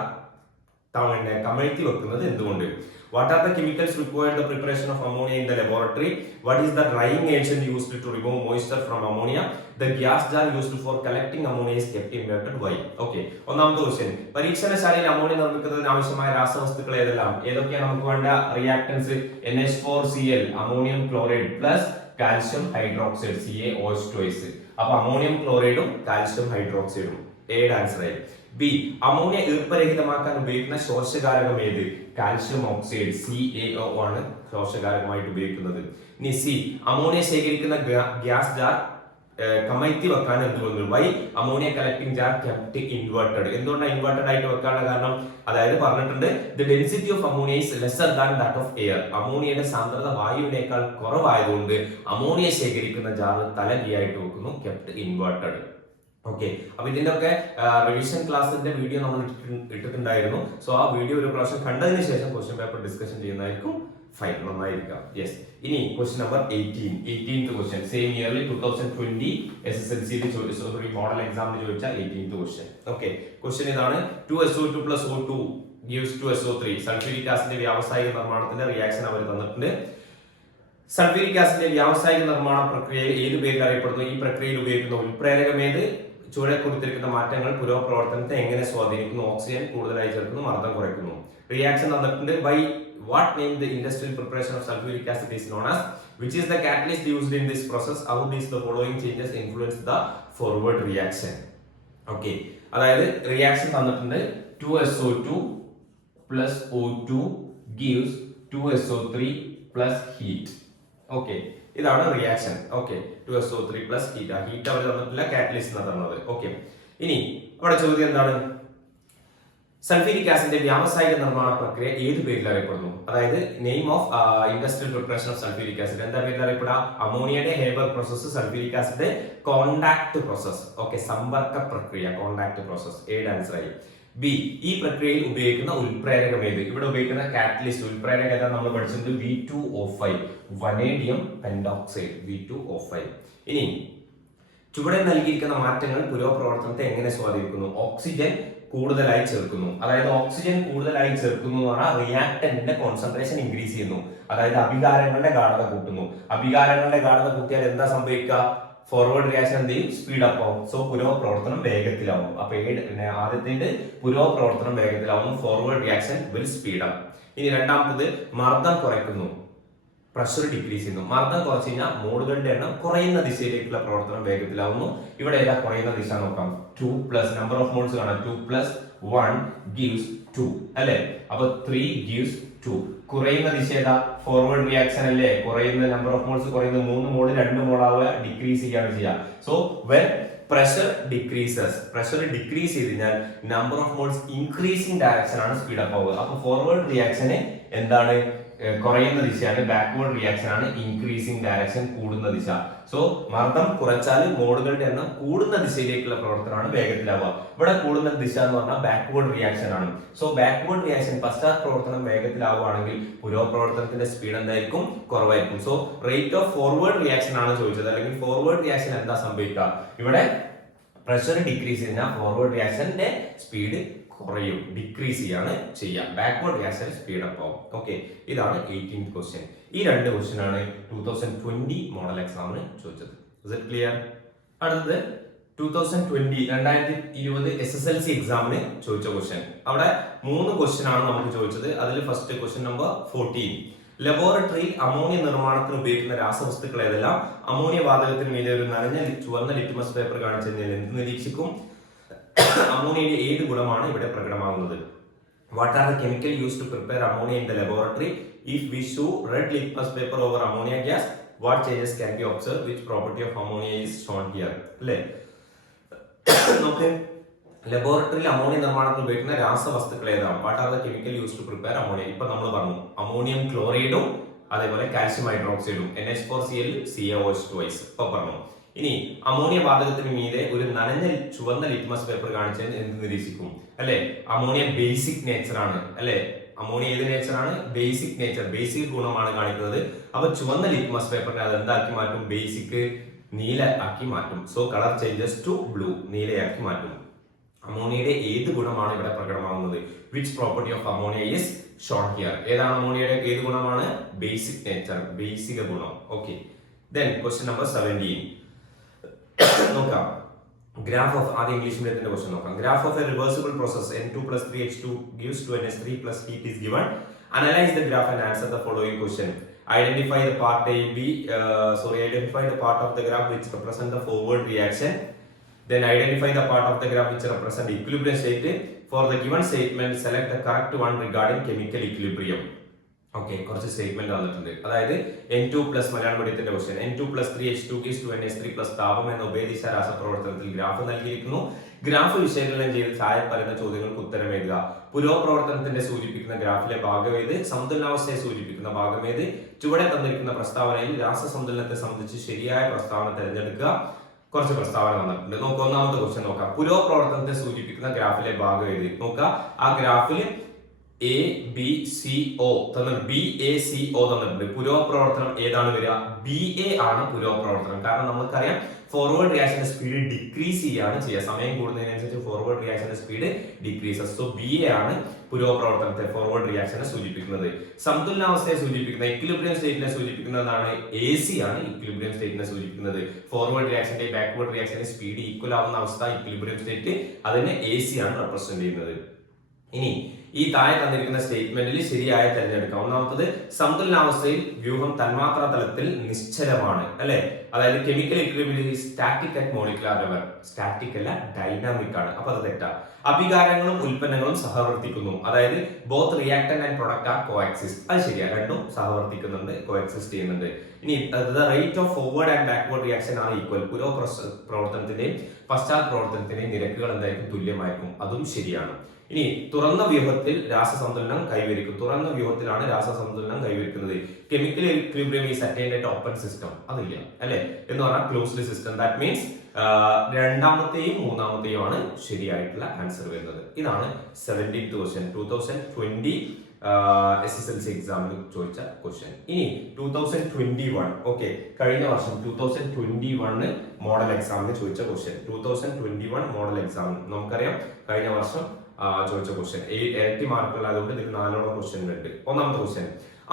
കമഴ്ത്തി വെക്കുന്നത് എന്തുകൊണ്ട്? What are the chemicals required the preparation of ammonia in the laboratory? What is the drying agent used to remove moisture from ammonia? The gas jar used for collecting ammonia is kept inverted. Why? Okay. ഒന്നാമത്തെ question, പരീക്ഷണശാലയിൽ ammonia നിർമ്മിക്കുന്നതിന് ആവശ്യമായ രാസവസ്തുക്കൾ ഏതെല്ലാം? ഏതൊക്കെയാണ് നമുക്ക് വേണ്ട reactance? NH4Cl ammonium chloride plus calcium hydroxide CaOH2. അപ്പൊ ammonium ക്ലോറൈഡും calcium ഹൈഡ്രോക്സൈഡും add answer ആയി. ബി, അമോണിയ ഈർപ്പരഹിതമാക്കാൻ ഉപയോഗിക്കുന്ന ശോഷകാരകം ഏത്? കാൽഷ്യം ഓക്സൈഡ് CaO ആണ് ശോഷകാരകമായിട്ട് ഉപയോഗിക്കുന്നത്. ഇനി സി, അമോണിയ ശേഖരിക്കുന്ന ഗ്യാസ് ജാർ കമഴ്ത്തി വെക്കാൻ എന്തുകൊണ്ട്? Why ammonia collecting jar kept inverted. എന്തുകൊണ്ടാണ് ഇൻവേർട്ടഡ് ആയിട്ട് വെക്കാനുള്ള കാരണം? അതായത് പറഞ്ഞിട്ടുണ്ട് the density of ammonia is lesser than that of air. അമോണിയയുടെ സാന്ദ്രത വായുവിനേക്കാൾ കുറവായതുകൊണ്ട് അമോണിയ ശേഖരിക്കുന്ന ജാർ തലകീയായിട്ട് വെക്കുന്നു, കെപ്റ്റ് ഇൻവേർട്ടഡ്. ഓക്കെ, അപ്പൊ ഇതിന്റെ ഒക്കെ റിവിഷൻ ക്ലാസിന്റെ വീഡിയോ നമ്മൾ ഇട്ടിട്ടുണ്ടായിരുന്നു. സോ ആ വീഡിയോ ഒരു പ്രാവശ്യം കണ്ടതിന് ശേഷം ക്വസ്റ്റ്യൻ പേപ്പർ ഡിസ്കഷൻ ചെയ്യുന്നതായിരിക്കും ഫൈൻ, നന്നായിരിക്കാം. യെസ്. ഇനി question number 18th question. Same yearly 2020 SSLC model എക്സാമിന് ചോദിച്ച 18th ക്വസ്റ്റ്യൻ. ഓക്കെ, ക്വസ്റ്റ്യൻ ഇതാണ്. 2SO2 + O2 gives 2SO3. Sulphuric ആസിഡിന്റെ വ്യാവസായിക നിർമ്മാണത്തിന്റെ റിയാക്ഷൻ അവർ തന്നിട്ടുണ്ട്. സൾഫ്യൂരിക് ആസിഡിന്റെ വ്യാവസായിക നിർമ്മാണ പ്രക്രിയയിൽ ഏത് പേരിൽ അറിയപ്പെടുന്നു? ഈ പ്രക്രിയയിൽ ഉപയോഗിക്കുന്ന ഉൽപ്രേരകം ഏത്? ചുവടെ കൊടുത്തിരിക്കുന്ന മാറ്റങ്ങൾ പുരോപ്രവർത്തനത്തെ എങ്ങനെ സ്വാധീനിക്കുന്നു? ഓക്സിജൻ കൂടുതലായി ചേർക്കുന്നു, മർദ്ദം കുറയ്ക്കുന്നു. റിയാക്ഷൻ തന്നിട്ടുണ്ട്. By what name the industrial preparation of sulfuric acid is known as? Which is the catalyst used in this process? How does the following changes influence the forward reaction? Okay, അതായത് reaction തന്നിട്ടുണ്ട്. 2SO2 + O2 gives 2SO3 + heat. Okay, ഇതാണ് reaction. Okay, 2SO3 plus heat. Heat അവർ തന്നിട്ടില്ല, catalyst എന്നാണ് തന്നത്. Okay, ഇനി അവിടെ ചോദ്യം എന്താണ്? സൾഫ്യൂരിക് ആസിഡിന്റെ വ്യാവസായിക നിർമ്മാണ പ്രക്രിയ ഏത് പേരിൽ അറിയപ്പെടുന്നു? അതായത് name of industrial preparation of sulphuric acid എന്താ പേരിൽ അറിയപ്പെടുക? അമോണിയയുടെ Haber process, sulphuric acid contact process. Okay, സമ്പർക്ക പ്രക്രിയ, കോണ്ടാക്ട് പ്രോസസ്. ഏഴ് ആൻസർ ആയി. ബി, ഈ പ്രക്രിയയിൽ ഉപയോഗിക്കുന്ന ഉൽപ്രേരകം ഏത്? ഇവിടെ ഉപയോഗിക്കുന്ന കാറ്റലിസ്റ്റ് ഉൽപ്രേരകം ഏതാ നമ്മൾ പഠിച്ചിട്ടുണ്ട്? V2O5, vanadium pentoxide, V2O5. ഇനി ചുവടെ നൽകിയിരിക്കുന്ന മാറ്റങ്ങൾ പുരോപ്രവർത്തനത്തെ എങ്ങനെ സ്വാധീനിക്കുന്നു? ഓക്സിജൻ കൂടുതലായി ചേർക്കുന്നു. അതായത് ഓക്സിജൻ കൂടുതലായി ചേർക്കുന്നു എന്ന് പറഞ്ഞാൽ റിയാക്ടന്റിന്റെ കോൺസെൻട്രേഷൻ ഇൻക്രീസ് ചെയ്യുന്നു. അതായത് അഭികാരങ്ങളുടെ ഗാഢത കൂട്ടുന്നു. അഭികാരങ്ങളുടെ ഗാഢത കൂട്ടിയാൽ എന്താ സംഭവിക്കുക? ഫോർവേഡ് റിയാക്ഷൻ എന്ത് ചെയ്യും? സ്പീഡ് അപ്പ് ആവും. സോ പുരോപ്രവർത്തനം വേഗത്തിലാവും. അപ്പൊ ആദ്യത്തെ പുരോപ്രവർത്തനം വേഗത്തിലാവും. Forward reaction will speed up. ഇനി രണ്ടാമത്തത് മർദ്ദം കുറയ്ക്കുന്നു, പ്രഷർ ഡിക്രീസ് ചെയ്യുന്നു. മർദ്ദം കുറച്ച് കഴിഞ്ഞാൽ മോളുകളുടെ എണ്ണം കുറയുന്ന ദിശയിലേക്കുള്ള പ്രവർത്തനം വേഗത്തിലാവുന്നു. ഇവിടെ ഏതാ കുറയുന്ന ദിശ നോക്കാം. 2+ നമ്പർ ഓഫ് മോൾസ് കാണാം. 2+1 gives 2 അല്ലെ? അപ്പൊ 3 gives 2. കുറയുന്ന ദിശ ഏതാ? ഫോർവേഡ് റിയാക്ഷൻ അല്ലേ? കുറയുന്ന നമ്പർ ഓഫ് മോൾസ് കുറയുന്നത് 3 മോൾ 2 മോൾ ആവുക, ഡിക്രീസ് ചെയ്യാണ് ചെയ്യുക. So when pressure decreases, pressure decrease ചെയ്ത് കഴിഞ്ഞാൽ number of moles increasing direction ആണ് സ്പീഡ് അപ്പ് ആവുക. അപ്പൊ ഫോർവേഡ് റിയാക്ഷന് എന്താണ്? കുറയുന്ന ദിശയാണ്. ബാക്ക്വേർഡ് റിയാക്ഷൻ ആണ് ഇൻക്രീസിംഗ് ഡയറക്ഷൻ, കൂടുന്ന ദിശ. സോ മർദ്ദം കുറച്ചാൽ മോളുകളുടെ എണ്ണം കൂടുന്ന ദിശയിലേക്കുള്ള പ്രവർത്തനമാണ് വേഗത്തിലാവുക. ഇവിടെ കൂടുന്ന ദിശ എന്ന് പറഞ്ഞാൽ ബാക്ക്വേർഡ് റിയാക്ഷൻ ആണ്. സോ ബാക്ക്വേർഡ് റിയാക്ഷൻ, പശ്ചാത് പ്രവർത്തനം വേഗത്തിലാവുകയാണെങ്കിൽ പുരോപ്രവർത്തനത്തിന്റെ സ്പീഡ് എന്തായിരിക്കും? കുറവായിരിക്കും. So rate of forward reaction ആണ് ചോദിച്ചത്. അല്ലെങ്കിൽ ഫോർവേഡ് റിയാക്ഷൻ എന്താ സംഭവിക്കുക? ഇവിടെ പ്രഷർ ഡിക്രീസ് ചെയ്താൽ ഫോർവേഡ് റിയാക്ഷന്റെ സ്പീഡ് കുറയും, ഡിക്രീസ് ചെയ്യാണ് ചെയ്യുക. ബാക്ക്വേർഡ് റിയാക്ഷൻ സ്പീഡ് അപ്പ് ആവും. ഓക്കെ, ഇതാണ് 18th ക്വസ്റ്റ്യൻ. ഈ രണ്ട് ക്വസ്റ്റ്യൻ ആണ് 2020 മോഡൽ എക്സാമിന് ചോദിച്ചത്. Is it clear? അടുത്തത് 2020 SSLC എക്സാമിന് ചോദിച്ച ക്വസ്റ്റ്യൻ. അവിടെ 3 ക്വസ്റ്റ്യൻ ആണ് നമുക്ക് ചോദിച്ചത്. അതിൽ ഫസ്റ്റ് ക്വസ്റ്റ്യൻ നമ്പർ 14. ലബോറട്ടറിയിൽ അമോണിയ നിർമ്മാണത്തിന് ഉപയോഗിക്കുന്ന രാസവസ്തുക്കൾ ഏതെല്ലാം? അമോണിയ വാതകത്തിന് മീതെ ഒരു നനഞ്ഞ ചുവന്ന ലിറ്റ്മസ് പേപ്പർ കാണിച്ചു കഴിഞ്ഞാൽ എന്ത് നിരീക്ഷിക്കും? അമോണിയയുടെ ഏത് ഗുണമാണ് ഇവിടെ പ്രകടമാകുന്നത്? What are the chemical used to prepare ammonia in the laboratory? If we show red litmus paper over ammonia gas, what changes can be observe? Which property of ammonia is shown here? അല്ലേ? നമുക്ക് ലബോറട്ടറിയിൽ ammonia നിർമ്മാണത്തിൽ ഉപയോഗിക്കുന്ന രാസവസ്തുക്കൾ ഏതാണ്? What are the chemical used to prepare ammonia? ഇപ്പൊ നമ്മൾ പറഞ്ഞു അമോണിയം ക്ലോറൈഡും അതേപോലെ കാൽഷ്യം ഹൈഡ്രോക്സൈഡും, NH4Cl CaOH2 ഇപ്പൊ പറഞ്ഞു. ഇനി അമോണിയ വാതകത്തിന് മീതെ ഒരു നനഞ്ഞ ചുവന്ന ലിറ്റ്മസ് പേപ്പർ കാണിച്ചാൽ എന്ത് നിരീക്ഷിക്കും? അല്ലെ? അമോണിയ ബേസിക് നേച്ചർ ആണ്. അല്ലെ? അമോണിയ ഏത് നേച്ചർ ആണ്? ബേസിക് നേച്ചർ, ബേസിക് ഗുണമാണ് കാണിക്കുന്നത്. അപ്പൊ ചുവന്ന ലിറ്റ്മസ് പേപ്പറിനെ അത് എന്താക്കി മാറ്റും? ബേസിക് നീല ആക്കി മാറ്റും. So colour changes to blue, നീലയാക്കി മാറ്റും. അമോണിയയുടെ ഏത് ഗുണമാണ് ഇവിടെ പ്രകടമാകുന്നത്? Which property of ammonia is shown here? ഏതാണ് അമോണിയയുടെ ഏത് ഗുണമാണ്? ബേസിക് നേച്ചർ, ബേസിക ഗുണം. ഓക്കെ, ദെൻ ക്വസ്റ്റ്യൻ നമ്പർ 17 നോക്കാം. ഗ്രാഫ് ഓഫ്, ആദ്യം ഇംഗ്ലീഷ് മീഡിയത്തിന്റെ ക്വസ്റ്റ്യൻ നോക്കാം. Graph of A reversible process N2+3H2 gives 2NH3 plus heat is given. Analyze the graph and answer the following question. Identify the part identify the part of the graph which represent the forward reaction. Then identify the part of the graph which represent equilibrium state. For the given statement, select the correct one regarding chemical equilibrium. Okay, കുറച്ച് statement തന്നിട്ടുണ്ട്. അതായത് N2+ Malayalam മീഡിയത്തിന്റെ question. N2+3H2 gives 2NH3 plus താപം എന്ന ഉഭയദിശ രാസപ്രവർത്തനത്തിൽ graph നൽകിയിരിക്കുന്നു. Graph വിശകലനം ചെയ്ത് താഴെ പറയുന്ന ചോദ്യങ്ങൾക്ക് ഉത്തരം എഴുതുക. പുരോപ്രവർത്തനത്തിന്റെ സൂചിപ്പിക്കുന്ന ഗ്രാഫിലെ ഭാഗമേത്? സന്തുലനാവസ്ഥയെ സൂചിപ്പിക്കുന്ന ഭാഗമേത്? ചുവടെ തന്നിരിക്കുന്ന പ്രസ്താവനയിൽ രാസസന്തുലനത്തെ സംബന്ധിച്ച് ശരിയായ പ്രസ്താവന തിരഞ്ഞെടുക്കുക. കുറച്ച് പ്രസ്താവന വന്നിട്ടുണ്ട്. നോക്കുക, ഒന്നാമത്തെ ക്വസ്റ്റ്യൻ നോക്കാം. പുരോപ്രവർത്തനത്തെ സൂചിപ്പിക്കുന്ന ഗ്രാഫിലെ ഭാഗം ഏത്? നോക്കുക, ആ ഗ്രാഫിൽ ABCO തന്നിട്ടുണ്ട്, BACO തന്നിട്ടുണ്ട്. പുരോപ്രവർത്തനം ഏതാണ് വരിക? BA ആണ് പുരോപ്രവർത്തനം. കാരണം നമുക്കറിയാം ഫോർവേഡ് റിയാക്ഷന്റെ സ്പീഡ് ഡിക്രീസ് ചെയ്യാണ് ചെയ്യുക. സമയം കൂടുന്നതിനനുസരിച്ച് ഫോർവേഡ് റിയാക്ഷന്റെ സ്പീഡ് ഡിക്രീസസ്. സോ BA ആണ് പുരോപ്രവർത്തനത്തെ, ഫോർവേഡ് റിയാക്ഷനെ സൂചിപ്പിക്കുന്നത്. സന്തുലനാവസ്ഥയെ സൂചിപ്പിക്കുന്ന, ഇക്വിലിബ്രിയം സ്റ്റേറ്റിനെ സൂചിപ്പിക്കുന്നതാണ് AC ആണ് ഇക്വിലിബ്രിയം സ്റ്റേറ്റിനെ സൂചിപ്പിക്കുന്നത്. ഫോർവേഡ് റിയാക്ഷന്റെ ബാക്ക്വേർഡ് റിയാക്ഷന്റെ സ്പീഡ് ഈക്വൽ ആവുന്ന അവസ്ഥ ഇക്വിലിബ്രിയം സ്റ്റേറ്റ്, അതിനെ AC ആണ് റെപ്രസെന്റ് ചെയ്യുന്നത്. ഇനി ഈ താഴെ തന്നിരിക്കുന്ന സ്റ്റേറ്റ്മെന്റിൽ ശരിയായ തിരഞ്ഞെടുക്കാം. ഒന്നാമത്തത് സന്തുലനാവസ്ഥയിൽ വ്യൂഹം തന്മാത്രാ തലത്തിൽ നിശ്ചലമാണ് അല്ലെ. അതായത് chemical equilibrium static at molecular level. Static അല്ല, ഡൈനാമിക് ആണ്. അപ്പൊ അത് തെറ്റാ. അഭികാരങ്ങളും ഉൽപ്പന്നങ്ങളും സഹവർത്തിക്കുന്നു. അതായത് both reactant and product are coexist. അത് ശരിയാ, രണ്ടും സഹവർത്തിക്കുന്നുണ്ട്, കോഎക്സിസ്റ്റ് ചെയ്യുന്നുണ്ട്. ഇനി the rate of forward and backward reaction ആണ് ഈക്വൽ. പ്രവർത്തനത്തിന്റെയും പശ്ചാത്ത പ്രവർത്തനത്തിന്റെയും നിരക്കുകൾ എന്തായിരിക്കും? തുല്യമായിരിക്കും. അതും ശരിയാണ്. ഇനി തുറന്ന വ്യൂഹത്തിൽ രാസസന്തുലനം കൈവരിക്കും. തുറന്ന വ്യൂഹത്തിലാണ് രാസസന്തുലനം കൈവരിക്കുന്നത്. Chemical equilibrium is attained at open system. അതില്ല അല്ലെ. എന്ന് പറഞ്ഞാൽ ക്ലോസ്ഡ് സിസ്റ്റം. ദാറ്റ് മീൻസ് രണ്ടാമത്തെയും മൂന്നാമത്തെയും ആണ് ശരിയായിട്ടുള്ള ആൻസർ വരുന്നത്. ഇതാണ് 17th ക്വസ്റ്റ്യൻ 2020 SSLC എക്സാമിൽ ചോദിച്ച ക്വസ്റ്റ്യൻ. ഇനി 2021 ഓക്കെ, കഴിഞ്ഞ വർഷം 2021 മോഡൽ എക്സാമിന് ചോദിച്ച ക്വസ്റ്റ്യൻ. 2021 മോഡൽ എക്സാമിന് നമുക്കറിയാം കഴിഞ്ഞ വർഷം ചോദിച്ച ക്വസ്റ്റ്യൻ. 80 മാർക്കുള്ള, അതുകൊണ്ട് ഇതിൽ 4 ക്വസ്റ്റ്യൻ ഉണ്ട്. ഒന്നാമത്തെ ക്വസ്റ്റ്യൻ,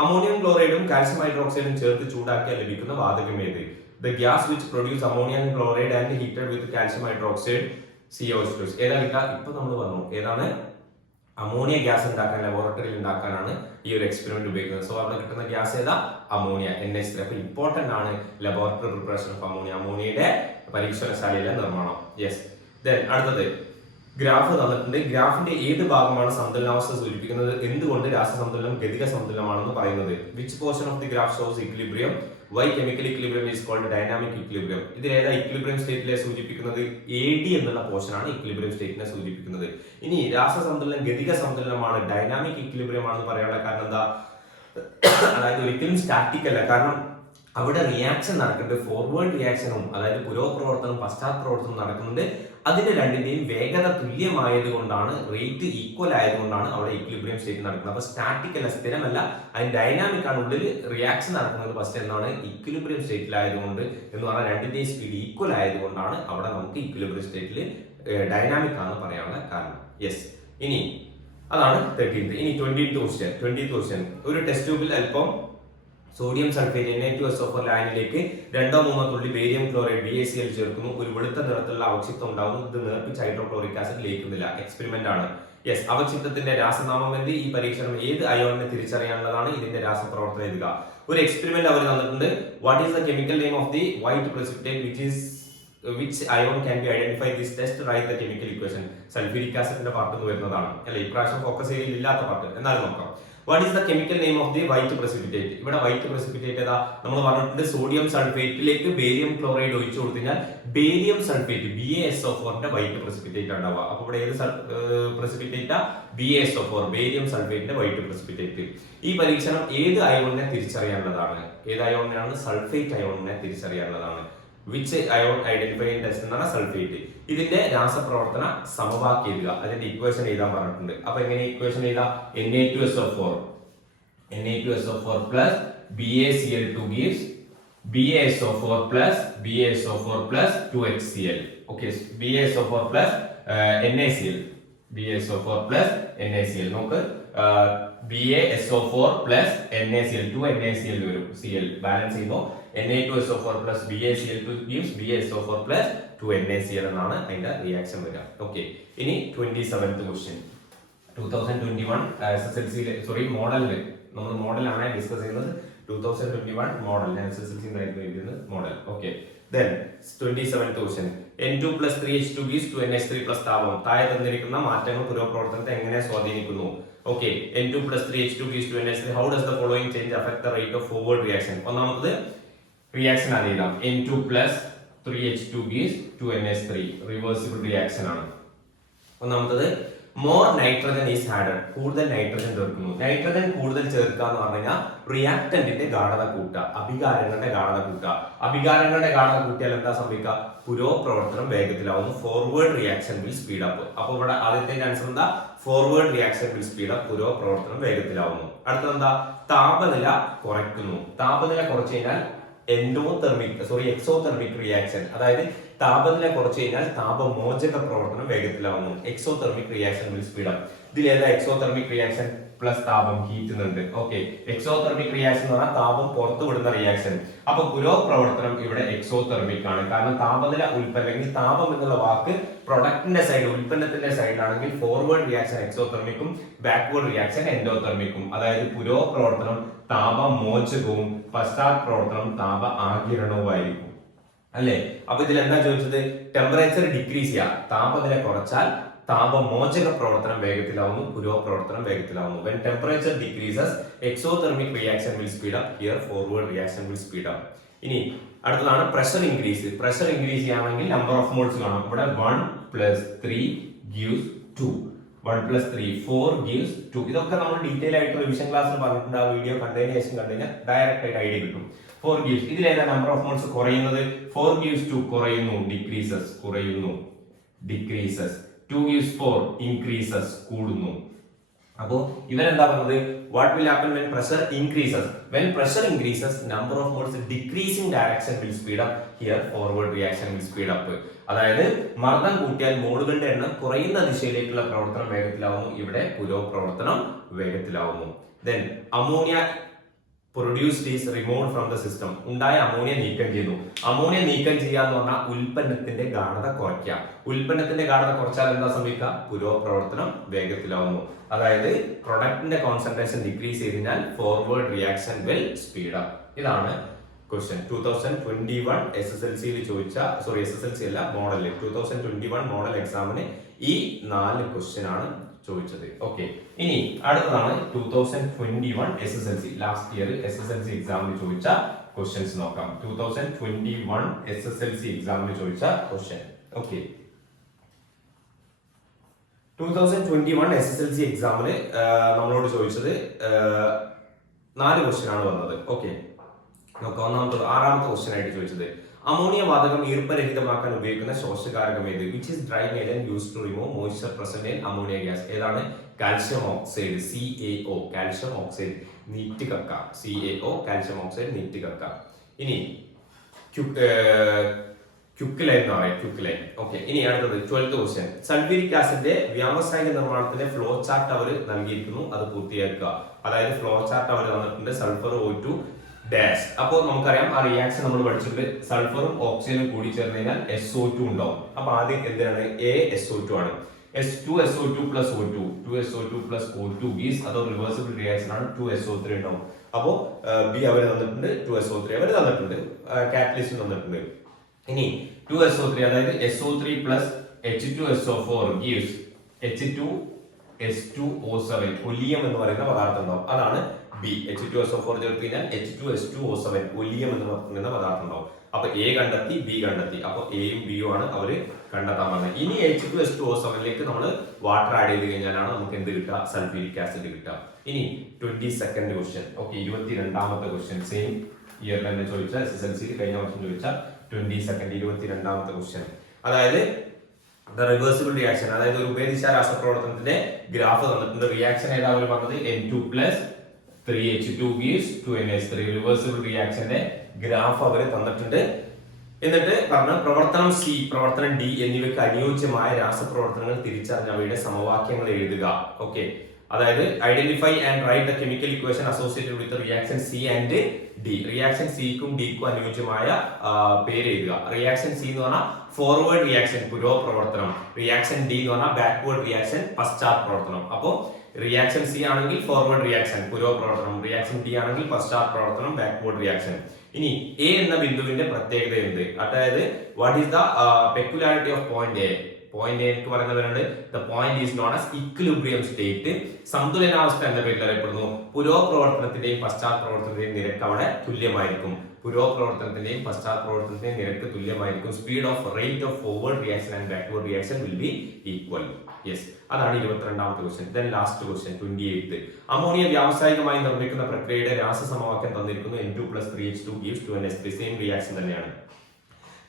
അമോണിയം ക്ലോറൈഡും കാൽസ്യം ഹൈഡ്രോക്സൈഡും ചേർത്ത് ചൂടാക്കിയാൽ ലഭിക്കുന്ന വാതകം ഏത്? The gas which produce ammonium chloride and heated with calcium hydroxide CO2. ഏതാ കിട്ടുക? ഇപ്പൊ നമ്മൾ പറഞ്ഞു ഏതാണ്? അമോണിയ ഗ്യാസ് ഉണ്ടാക്കാൻ ലബോറട്ടറിയിൽ ഉണ്ടാക്കാനാണ് ഈ ഒരു എക്സ്പെരിമെന്റ് ഉപയോഗിക്കുന്നത്. സോ അവിടെ കിട്ടുന്ന ഗ്യാസ് ഏതാ? Ammonia, NH3. അപ്പൊ ഇമ്പോർട്ടന്റ് ആണ് ലബോറട്ടറി പ്രിപ്പറേഷൻ ഓഫ് അമോണിയ, അമോണിയയുടെ പരീക്ഷണശാലയിലെ നിർമ്മാണം. യെസ്. ദെൻ അടുത്തത് ഗ്രാഫ് തന്നിട്ടുണ്ട്. ഗ്രാഫിന്റെ ഏത് ഭാഗമാണ് സന്തുലനാവസ്ഥ സൂചിപ്പിക്കുന്നത്? എന്തുകൊണ്ട് രാസസന്തുലനം ഗതിക സന്തുലനമാണെന്ന് പറയുന്നത്? Which portion of the graph shows equilibrium? Why chemical equilibrium is called dynamic equilibrium? ഇതിൽ ഏതാ ഇക്വിലിബ്രിയം സ്റ്റേറ്റിലെ സൂചിപ്പിക്കുന്നത്? AD എന്നുള്ള പോർഷൻ ആണ് ഇക്വിലിബ്രിയം സ്റ്റേറ്റിനെ സൂചിപ്പിക്കുന്നത്. ഇനി രാസസന്തുലനം ഗതിക സന്തുലനമാണ്, ഡൈനാമിക് ഇക്വിലിബ്രിയം ആണെന്ന് പറയാനുള്ള കാരണം എന്താ? അതായത് ഒരിക്കലും സ്റ്റാറ്റിക് അല്ല. കാരണം അവിടെ റിയാക്ഷൻ നടക്കുന്നുണ്ട്. ഫോർവേഡ് റിയാക്ഷനും അതായത് പുരോപ്രവർത്തനം പശ്ചാത്ത പ്രവർത്തനം നടക്കുന്നുണ്ട്. അതിന്റെ രണ്ടിന്റെയും വേഗത തുല്യമായത് കൊണ്ടാണ്, റേറ്റ് ഈക്വൽ ആയതുകൊണ്ടാണ് അവിടെ ഇക്വിലിബ്രിയം സ്റ്റേറ്റ് നടക്കുന്നത്. അപ്പൊ സ്റ്റാറ്റിക് അല്ല, സ്ഥിരമല്ല, അതിന് ഡൈനാമിക് ആണ്. ഉള്ളിൽ റിയാക്ഷൻ നടക്കുന്നത് ഫസ്റ്റ് എന്താണ്? ഇക്വിലിബ്രിയം സ്റ്റേറ്റിലായതുകൊണ്ട് എന്ന് പറഞ്ഞാൽ രണ്ടിന്റെയും സ്പീഡ് ഈക്വൽ ആയതുകൊണ്ടാണ് അവിടെ നമുക്ക് ഇക്വിലിബ്രിയം സ്റ്റേറ്റിൽ ഡൈനാമിക് ആണെന്ന് പറയാനുള്ള കാരണം. യെസ്. ഇനി അതാണ് 13th. ഇനി 20th ക്വസ്റ്റ്യൻ. ഒരു ടെസ്റ്റ് ട്യൂബിൽ അല്പം സോഡിയം സൾഫേറ്റ് Na2SO4 ലായനിലേക്ക് 2-3 തുള്ളി ബേരിയം ക്ലോറൈഡ് BaCl ചേർക്കുന്നു. ഒരു വെളുത്ത നിറത്തിലുള്ള അവക്ഷിപ്തം ഉണ്ടാകുന്നു. ഇത് നേർപ്പിച്ച് ഹൈഡ്രോക്ലോറിക് ആസിഡ് ലയിക്കുന്നില്ല. എക്സ്പെരിമെന്റ് ആണ്. യെസ്. അവക്ഷിപ്തത്തിന്റെ രാസനാമം എന്ത്? ഈ പരീക്ഷണം ഏത് അയോണിനെ തിരിച്ചറിയാനുള്ളതാണ്? ഇതിന്റെ രാസപ്രവർത്തനം എഴുതുക. ഒരു എക്സ്പെരിമെന്റ് അവർ തന്നിട്ടുണ്ട്. What is the chemical name of the white precipitate which ion can be identified? This test write the chemical equation. Sulphuric ആസിഡിന്റെ പാർട്ട് വരുന്നതാണ് അല്ലെ. ഇപ്രാവശ്യം ഫോക്കസ് ഏരിയയിൽ ഇല്ലാത്ത പാർട്ട്. എന്നാലും നോക്കാം. What is the chemical name of the white precipitate? ഇവിടെ white precipitate ഏതാ? നമ്മൾ പറഞ്ഞിട്ടുണ്ട് സോഡിയം സൾഫേറ്റിലേക്ക് ബേരിയം ക്ലോറൈഡ് ഒഴിച്ചു കൊടുത്താൽ ബേരിയം സൾഫേറ്റ് BaSO4 ന്റെ വൈറ്റ് precipitate ഉണ്ടാവുക. അപ്പൊ ഇവിടെ ഏത് precipitate? BaSO4, ബേരിയം സൾഫേറ്റിന്റെ വൈറ്റ് precipitate. ഈ പരീക്ഷണം ഏത് അയോണിനെ തിരിച്ചറിയാനുള്ളതാണ്? ഏത് അയോണിനാണ്? സൾഫേറ്റ് അയോണിനെ തിരിച്ചറിയാനുള്ളതാണ്. വിച്ച് അയോൺ ഐഡന്റിഫൈ ടെസ്റ്റ് എന്നാണ്? സൾഫേറ്റ്. ഇതിന്റെ രാസപ്രവർത്തന സമവാക്യം എഴുതുക. അതിന്റെ ഇക്വേഷൻ എഴുതാൻ പറഞ്ഞിട്ടുണ്ട്. അപ്പൊ എങ്ങനെ ഇക്വേഷൻ എഴുതാം? Na2SO4 plus BaCl2 gives BaSO4 plus 2HCl. Okay, BaSO4 plus NaCl. BaSO4 plus NaCl. നോക്ക്, BaSO4 plus NaCl, 2NaCl വരും. Cl ബാലൻസ് ചെയ്യുമ്പോൾ Na2SO4 plus BaCl2 gives BaSO4 plus 2NaCl എന്നാണ് അതിന്റെ റിയാക്ഷൻ വരിക. ഓക്കെ. ഇനി 27th ക്വസ്റ്റ്യൻ. 2021 SSLC മോഡലില് നമ്മൾ മോഡലാണ് discuss ചെയ്യുന്നത്. 2021 മോഡൽ SSLC എഴുതുന്നത് model. Okay. Then 27th question. N2 plus 3H2 gives 2NH3 plus താപം. താഴെ തന്നിരിക്കുന്ന മാറ്റങ്ങൾ പുരോപ്രവർത്തനത്തെ എങ്ങനെ സ്വാധീനിക്കുന്നു? Okay. N2 plus 3H2 gives 2NH3. How does the following change affect the rate of forward reaction? ഒന്നാമത് reaction അറിയാം. N2 plus 3H2 gives 2NH3. Reversible reaction ആണ്. ഒന്നാമത്തത് മോർ നൈട്രജൻ ഈസ് ആഡഡ്. കൂടുതൽ നൈട്രജൻ ചേർക്കുന്നു. നൈട്രജൻ കൂടുതൽ ചേർക്കുക എന്ന് പറഞ്ഞു കഴിഞ്ഞാൽ റിയാക്ടന്റിന്റെ ഗാഢത കൂട്ടുക, അഭികാരങ്ങളുടെ ഗാഢത കൂട്ടുക. അഭികാരങ്ങളുടെ ഗാഢത കൂട്ടിയാൽ എന്താ സംഭവിക്കുക? പുരോപ്രവർത്തനം വേഗത്തിലാവുന്നു. Forward reaction will speed up. അപ്പൊ ഇവിടെ ആദ്യത്തെ ആൻസർ എന്താ? Forward reaction will speed up. പുരോപ്രവർത്തനം വേഗത്തിലാവുന്നു. അടുത്തത് എന്താ? താപനില കുറയ്ക്കുന്നു. താപനില കുറച്ചു കഴിഞ്ഞാൽ എക്സോതെർമിക് റിയാക്ഷൻ, അതായത് താപനില കുറച്ചു കഴിഞ്ഞാൽ താപമോചക പ്രവർത്തനം വേഗത്തിലാവുന്നു. Exothermic reaction will speed up. ഇതിൽ ഏതാ എക്സോതെർമിക് റിയാക്ഷൻ? പ്ലസ് താപം ഹീറ്റ് എന്നുണ്ട്. ഓക്കെ, എക്സോതെർമിക് റിയാക്ഷൻ എന്ന് പറഞ്ഞാൽ താപം പുറത്തു വിടുന്ന റിയാക്ഷൻ. അപ്പൊ പുരോപ്രവർത്തനം ഇവിടെ എക്സോതെർമിക് ആണ്. കാരണം താപനില ഉൽപ്പന്നം അല്ലെങ്കിൽ താപം എന്നുള്ള വാക്ക് പ്രൊഡക്റ്റിന്റെ സൈഡ് ഉൽപ്പന്നത്തിന്റെ സൈഡിലാണെങ്കിൽ ഫോർവേഡ് റിയാക്ഷൻ എക്സോതെർമിക്കും ബാക്ക്വേർഡ് റിയാക്ഷൻ എൻഡോതെർമിക്കും. അതായത് പുരോപ്രവർത്തനം താപമോചകവും പശ്ചാത്പ്രവർത്തനം താപ ആഗിരണവുമായിരിക്കും അല്ലെ. അപ്പൊ ഇതിൽ എന്താ ചോദിച്ചത്? ടെമ്പറേച്ചർ ഡിക്രീസ് ചെയ്യുക, താപനില കുറച്ചാൽ താപമോചക പ്രവർത്തനം വേഗത്തിലാവുന്നു, പുരോപ്രവർത്തനം വേഗത്തിലാവുന്നു. When temperature decreases, exothermic reaction will speed up. Here forward reaction will speed up. ഇനി അടുത്തതാണ് പ്രഷർ ഇൻക്രീസ്. പ്രഷർ ഇൻക്രീസ് ചെയ്യുകയാണെങ്കിൽ നമ്പർ ഓഫ് മോൾസ് കാണാം. ഇവിടെ 1 + 3 gives 2. 1 + 3 4 gives 2. ഇതൊക്കെ നമ്മൾ ഡീറ്റെയിൽ ആയിട്ട് റിവിഷൻ ക്ലാസ്സിൽ പറഞ്ഞിട്ടുണ്ട്. ആ വീഡിയോ കണ്ടതിന് ശേഷം കണ്ടുകഴിഞ്ഞാൽ ഡയറക്റ്റ് ആയിട്ട് ഐഡിയ കിട്ടും. 4 gives, ഇതിലേതാ നമ്പർ ഓഫ് മോൾസ് കുറയുന്നത്? 4 gives 2 കുറയുന്നു, ഡിക്രീസസ് കുറയുന്നു, ഡിക്രീസസ്. 2 gives 4 increases കൂടുന്നു. അപ്പോൾ ഇവരെന്താ പറഞ്ഞത്? What will happen when pressure increases? When pressure increases, number of moles decreasing direction will speed up. Here forward reaction will speed up. അതായത് മർദ്ദം കൂട്ടിയാൽ മോളുകളുടെ എണ്ണം കുറയുന്ന ദിശയിലേക്കുള്ള പ്രവർത്തനം വേഗത്തിലാവുന്നു. ഇവിടെ പുരോപ്രവർത്തനം വേഗത്തിലാവുന്നു. Then ammonia produced is removed from the system. ഉണ്ടായ അമോണിയ നീക്കം ചെയ്യുന്നു. അമോണിയ നീക്കം ചെയ്യാന്ന് പറഞ്ഞാൽ ഉൽപ്പന്നത്തിന്റെ ഗാഢത കുറയ്ക്കുക. ഉൽപ്പന്നത്തിന്റെ ഗാഢത കുറച്ചാൽ എന്താ സംഭവിക്കുക? പുരോപ്രവർത്തനം വേഗത്തിലാവുന്നു. അതായത് പ്രൊഡക്റ്റിന്റെ കോൺസെൻട്രേഷൻ ഡിക്രീസ് ചെയ്താൽ forward reaction will speed up. ഇതാണ് ക്വസ്റ്റ്യൻ 2021 SSLC ചോദിച്ച SSLC അല്ല മോഡലിൽ 2021 മോഡൽ എക്സാമിന് ഈ 4 ക്വസ്റ്റ്യൻ ആണ് ചോദിച്ചത്. ഓക്കെ, ഇനി അടുത്തതാണ് 2021 SSLC ലാസ്റ്റ് ഇയർ SSLC എക്സാമിന് ചോദിച്ച ക്വസ്റ്റ്യൻസ് നോക്കാം. 2021 SSLC എക്സാമിന് ചോദിച്ച ക്വസ്റ്റ്യൻ. ഓക്കെ, 2021 SSLC എക്സാമിന് നമ്മളോട് ചോദിച്ചത് 4 ക്വസ്റ്റ്യൻ ആണ് വന്നത്. ഓക്കെ, നോക്കാം. ആറാമത്തെ ക്വസ്റ്റ്യൻ ആയിട്ട് ചോദിച്ചത് അമോണിയ വാതകം ഈർപ്പരഹിതമാക്കാൻ ഉപയോഗിക്കുന്ന ശോഷകാരകം ഏത്? Which is dry agent used to remove moisture present in ammonia gas? ഏതാണ്? Calcium oxide, CaO, calcium oxide നീറ്റ് കക്ക, CaO കാൽഷ്യം ഓക്സൈഡ് നീറ്റ് കക്ക. ഇനി ക്യുക്ലൈൻ എന്ന് പറയാം, ക്യുക്ലൈൻ. ഓക്കെ, ഇനി അടുത്തത് 12th ക്വസ്റ്റ്യൻ. സൾഫ്യൂരിക് ആസിഡിന്റെ വ്യാവസായിക നിർമ്മാണത്തിന്റെ ഫ്ലോ ചാർട്ട് അവർ നൽകിയിരിക്കുന്നു, അത് പൂർത്തിയാക്കുക. അതായത് ഫ്ലോ ചാർട്ട് അവർ തന്നിട്ടുണ്ട്. Sulphur O2 dash. അപ്പോൾ നമുക്കറിയാം ആ റിയാക്ഷൻ നമ്മൾ പഠിച്ചിട്ടുണ്ട്. സൾഫറും ഓക്സിജനും കൂടി ചേർന്ന് കഴിഞ്ഞാൽ SO2 ഉണ്ടാവും. അപ്പൊ ആദ്യം എന്താണ്? ASO2 ആണ്. H2SO2 plus O2, 2SO2 plus O2 gives അത് റിവേഴ്സിബിൾ റിയാക്ഷൻ ആണ്. 2SO3 ഉണ്ടാവും. അപ്പോൾ B അവർ തന്നിട്ടുണ്ട്, 2SO3 അവർ തന്നിട്ടുണ്ട്, കാറ്റലിസ്റ്റ് തന്നിട്ടുണ്ട്. ഇനി 2SO3 അതായത് SO3 plus H2SO4 gives H2S2O7 oleum എന്ന് പറയുന്ന പദാർത്ഥം ഉണ്ടാവും. അതാണ് B. H2SO4 ചേർത്ത് കഴിഞ്ഞാൽ H2S2O7 ഒലിയം എന്ന് പറയുന്ന പദാർത്ഥം ഉണ്ടാവും. അപ്പൊ A കണ്ടെത്തി, B കണ്ടെത്തി. അപ്പൊ Aയും Bയും ആണ് അവര് കണ്ടെത്താൻ പറഞ്ഞത്. ഇനി H2S2O7ലേക്ക് നമ്മൾ വാട്ടർ ആഡ് ചെയ്ത് കഴിഞ്ഞാലാണ് നമുക്ക് എന്ത് കിട്ടുക? സൾഫ്യൂരിക് ആസിഡ് കിട്ടുക. ഇനി 22nd ക്വസ്റ്റ്യൻ. ഓക്കെ, 22ാമത്തെ ക്വസ്റ്റ്യൻ സെയിം ഇയർ തന്നെ ചോദിച്ച SSLC കഴിഞ്ഞ വർഷം ചോദിച്ച 22ാമത്തെ ക്വസ്റ്റ്യൻ. അതായത് റിവേഴ്സിബിൾ റിയാക്ഷൻ, അതായത് ഒരു ഉഭയദിശ രാസപ്രവർത്തനത്തിന്റെ ഗ്രാഫ് തന്നിട്ടുണ്ട്. റിയാക്ഷൻ ഏതാ അവർ പറഞ്ഞത്? N2 plus 3H2 gives 2NH3. Reversible റിയാക്ഷന്റെ ഗ്രാഫ് അവർ തന്നിട്ടുണ്ട്. എന്നിട്ട് പറഞ്ഞ പ്രവർത്തനം C, പ്രവർത്തനം D എന്നിവയ്ക്ക് അനുയോജ്യമായ രാസപ്രവർത്തനങ്ങൾ തിരിച്ചറിഞ്ഞ അവയുടെ സമവാക്യങ്ങൾ എഴുതുക. ഓക്കെ, അതായത് identify and write the chemical equation associated with reaction C and D. Reaction സിക്കും ഡിക്കും അനുയോജ്യമായ പേര് എഴുതുക. റിയാക്ഷൻ C എന്ന് പറഞ്ഞാൽ ഫോർവേഡ് റിയാക്ഷൻ പുരോപ്രവർത്തനം, റിയാക്ഷൻ D എന്ന് പറഞ്ഞാൽ ബാക്ക്വേർഡ് റിയാക്ഷൻ പശ്ചാത്പ്രവർത്തനം. അപ്പോൾ റിയാക്ഷൻ C ആണെങ്കിൽ ഫോർവേഡ് റിയാക്ഷൻ പുരോപ്രവർത്തനം, റിയാക്ഷൻ D ആണെങ്കിൽ പശ്ചാത്പ്രവർത്തനം ബാക്ക്വേർഡ് റിയാക്ഷൻ. ഇനി A എന്ന ബിന്ദുവിന്റെ പ്രത്യേകത എന്ത്? അതായത് what is the peculiarity of point A? Point A എന്ന് പറയുന്നവരുണ്ട്. The point is known as equilibrium state. സന്തുലനാവസ്ഥ എന്ന പേരിൽ അറിയപ്പെടുന്നു. പുരോപ്രവർത്തനത്തിന്റെയും പശ്ചാത്പ്രവർത്തനത്തിന്റെയും നിരക്ക് അവിടെ തുല്യമായിരിക്കും. പുരോപ്രവർത്തനത്തിന്റെയും പശ്ചാത്പ്രവർത്തനത്തിന്റെയും നിരക്ക് തുല്യമായിരിക്കും. Speed of rate of forward reaction and backward reaction will be equal. Yes, അതാണ് 22ാമത്തെ question. Then last question 28th. Ammonia വ്യാവസായികമായി നിർമ്മിക്കുന്ന പ്രക്രിയയുടെ രാസസമവാക്യം തന്നിരിക്കുന്നു. N2 plus 3H2 gives 2NH3. Same reaction തന്നെയാണ്.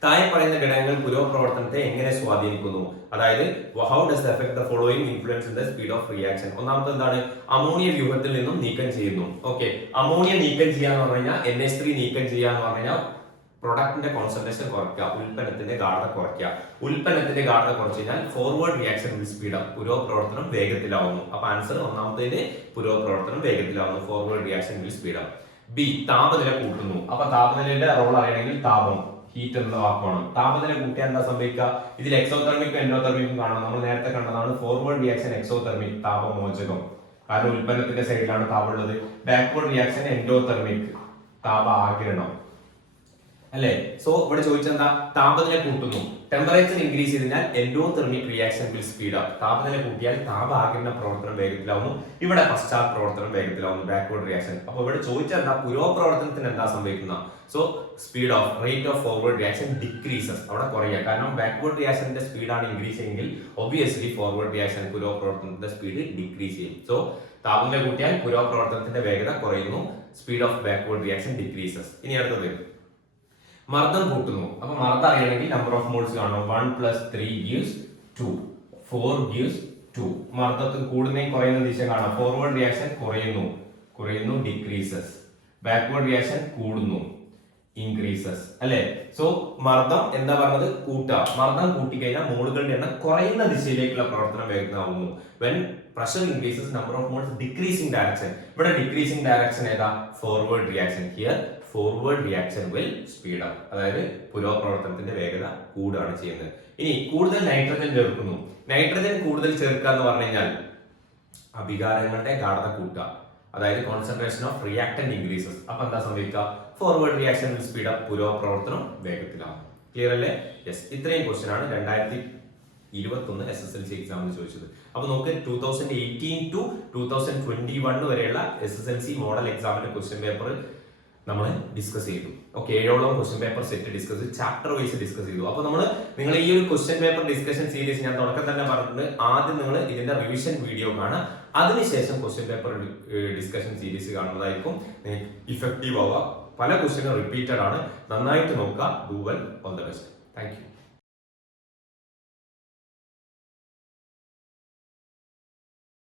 താഴെ പറയുന്ന ഘടകങ്ങൾ പുരോപ്രവർത്തനത്തെ എങ്ങനെ സ്വാധീനിക്കുന്നു? അതായത് how does the effect the following influence in the speed of reaction? ഒന്നാമത്തെ എന്താണ്? അമോണിയ വ്യൂഹത്തിൽ നിന്നും നീക്കം ചെയ്യുന്നു. ഓക്കെ, അമോണിയ നീക്കം ചെയ്യാന്ന് പറഞ്ഞു കഴിഞ്ഞാൽ NH3 നീക്കം ചെയ്യാന്ന് പറഞ്ഞു കഴിഞ്ഞാൽ പ്രൊഡക്റ്റിന്റെ കോൺസെൻട്രേഷൻ കുറയ്ക്കുക, ഉൽപ്പന്നത്തിന്റെ ഗാഢത കുറയ്ക്കുക. ഉൽപ്പന്നത്തിന്റെ ഗാഢത കുറച്ചു കഴിഞ്ഞാൽ forward reaction will speed up, പുരോപ്രവർത്തനം വേഗത്തിലാവുന്നു. അപ്പൊ ആൻസർ ഒന്നാമത്തേന് പുരോപ്രവർത്തനം വേഗത്തിലാവുന്നു, forward reaction will speed up. B, താപനില കൂട്ടുന്നു. അപ്പൊ താപനിലയുടെ റോൾ അറിയണമെങ്കിൽ താപം, ഹീറ്റ് എന്ന വാക്കാണ്. താപനില കൂട്ടിയാൽ എന്താ സംഭവിക്കുക? ഇതിൽ എക്സോതെർമിക്കും എൻഡോതെർമിക്കും കാണാം. നമ്മൾ നേരത്തെ കണ്ടതാണ് ഫോർവേഡ് റിയാക്ഷൻ എക്സോതെർമിക്, താപമോചകം, കാരണം ഉൽപ്പന്നത്തിന്റെ സൈഡിലാണ് താപമുള്ളത്. ബാക്ക്വേർഡ് റിയാക്ഷൻ എൻഡോതെർമിക്, താപ ആഗിരണം അല്ലെ. സോ ഇവിടെ ചോദിച്ചെന്താ? താപനില കൂട്ടുന്നു. ടെമ്പറേച്ചർ ഇൻക്രീസ് ചെയ്താൽ endothermic reaction will speed up. താപനില കൂട്ടിയാൽ താപ ആഗിരണ പ്രവർത്തനം വേഗത്തിലാവുന്നു. ഇവിടെ പശ്ചാത്ത പ്രവർത്തനം വേഗത്തിലാവുന്നു, ബാക്ക്വേർഡ് റിയാക്ഷൻ. അപ്പൊ ഇവിടെ ചോദിച്ചെന്താ? പുരോപ്രവർത്തനത്തിന് എന്താ സംഭവിക്കുന്ന? So speed of rate of forward reaction decreases, അവിടെ കുറയുക. കാരണം ബാക്ക്വേർഡ് റിയാക്ഷന്റെ സ്പീഡാണ് ഇൻക്രീസ് ചെയ്യുമെങ്കിൽ ഒബ്വിയസ്ലി ഫോർവേഡ് റിയാക്ഷൻ പുരോപ്രവർത്തനത്തിന്റെ സ്പീഡ് ഡിക്രീസ് ചെയ്യും. സോ താപനില കൂട്ടിയാൽ പുരോപ്രവർത്തനത്തിന്റെ വേഗത കുറയുന്നു, speed of backward reaction decreases. ഇനി അടുത്തത് മർദ്ദം കൂട്ടുന്നു. അപ്പൊ മർദ്ദം അറിയണമെങ്കിൽ നമ്പർ ഓഫ് മോൾസ് കാണണം. 1 + 3 gives 2, 4 gives 2. മർദ്ദത്തിൽ കൂടുന്നതും കുറയുന്ന ദിശ കാണാം. ഫോർവേഡ് റിയാക്ഷൻ കുറയുന്നു ഡിക്രീസസ്. ബാക്ക്വേർഡ് റിയാക്ഷൻ കൂടുന്നു, ഇൻക്രീസസ് അല്ലെ. സോ മർദ്ദം എന്താ പറഞ്ഞത്? കൂട്ടുക. മർദ്ദം കൂട്ടിക്കഴിഞ്ഞാൽ മോളുകളുടെ എണ്ണം കുറയുന്ന ദിശയിലേക്കുള്ള പ്രവർത്തനം വേഗത്തിലാവുന്നു. When pressure increases number of moles decreasing direction. ഇവിടെ ഡിക്രീസിംഗ് ഡയറക്ഷൻ ഏതാ? Forward reaction. Here forward reaction will speed up, അതായത് പുരോപ്രവർത്തനത്തിന്റെ വേഗത കൂടുകയാണ് ചെയ്യുന്നത്. ഇനി കൂടുതൽ നൈട്രജൻ ചേർക്കുന്നു. നൈട്രജൻ കൂടുതൽ ചേർക്കുക എന്ന് പറഞ്ഞു കഴിഞ്ഞാൽ അഭികാരങ്ങളുടെ ഗാഢത കൂട്ടുക, അതായത് കോൺസെൻട്രേഷൻ ഓഫ് റിയാക്ടന്റ് ഇൻക്രീസസ്. അപ്പൊ എന്താ സംഭവിക്കുക? Forward reaction will speed up, പുരോപ്രവർത്തനം വേഗത്തിലാവും. ക്ലിയർ അല്ലേ? യെസ്, ഇത്രയും ക്വസ്റ്റ്യൻ ആണ് 2021 SSLC എക്സാമിന് ചോദിച്ചത്. അപ്പൊ നമുക്ക് 2018 to 2021 വരെയുള്ള SSLC മോഡൽ എക്സാമിന്റെ ക്വസ്റ്റ്യൻ പേപ്പർ നമ്മൾ ഡിസ്കസ് ചെയ്തു. ഓക്കെ, 7ഓളം ക്വസ്റ്റ്യൻ പേപ്പർ സെറ്റ് ഡിസ്കസ് ചെയ്തു, ചാപ്റ്റർ വൈസ് ഡിസ്കസ് ചെയ്തു. അപ്പൊ നിങ്ങൾ ഈ ഒരു ക്വസ്റ്റ്യൻ പേപ്പർ ഡിസ്കഷൻ സീരീസ് ഞാൻ തുടക്കം തന്നെ പറഞ്ഞിട്ടുണ്ട്. ആദ്യം നിങ്ങൾ ഇതിന്റെ റിവിഷൻ വീഡിയോ കാണാം, അതിനുശേഷം ക്വസ്റ്റ്യൻ പേപ്പർ ഡിസ്കഷൻ സീരീസ് കാണുന്നതായിരിക്കും നിങ്ങൾക്ക് ഇഫക്റ്റീവ് ആവുക. പല ക്വസ്റ്റ്യനും റിപ്പീറ്റഡ് ആണ്, നന്നായിട്ട് നോക്കുക. Do well, all the best. Thank you.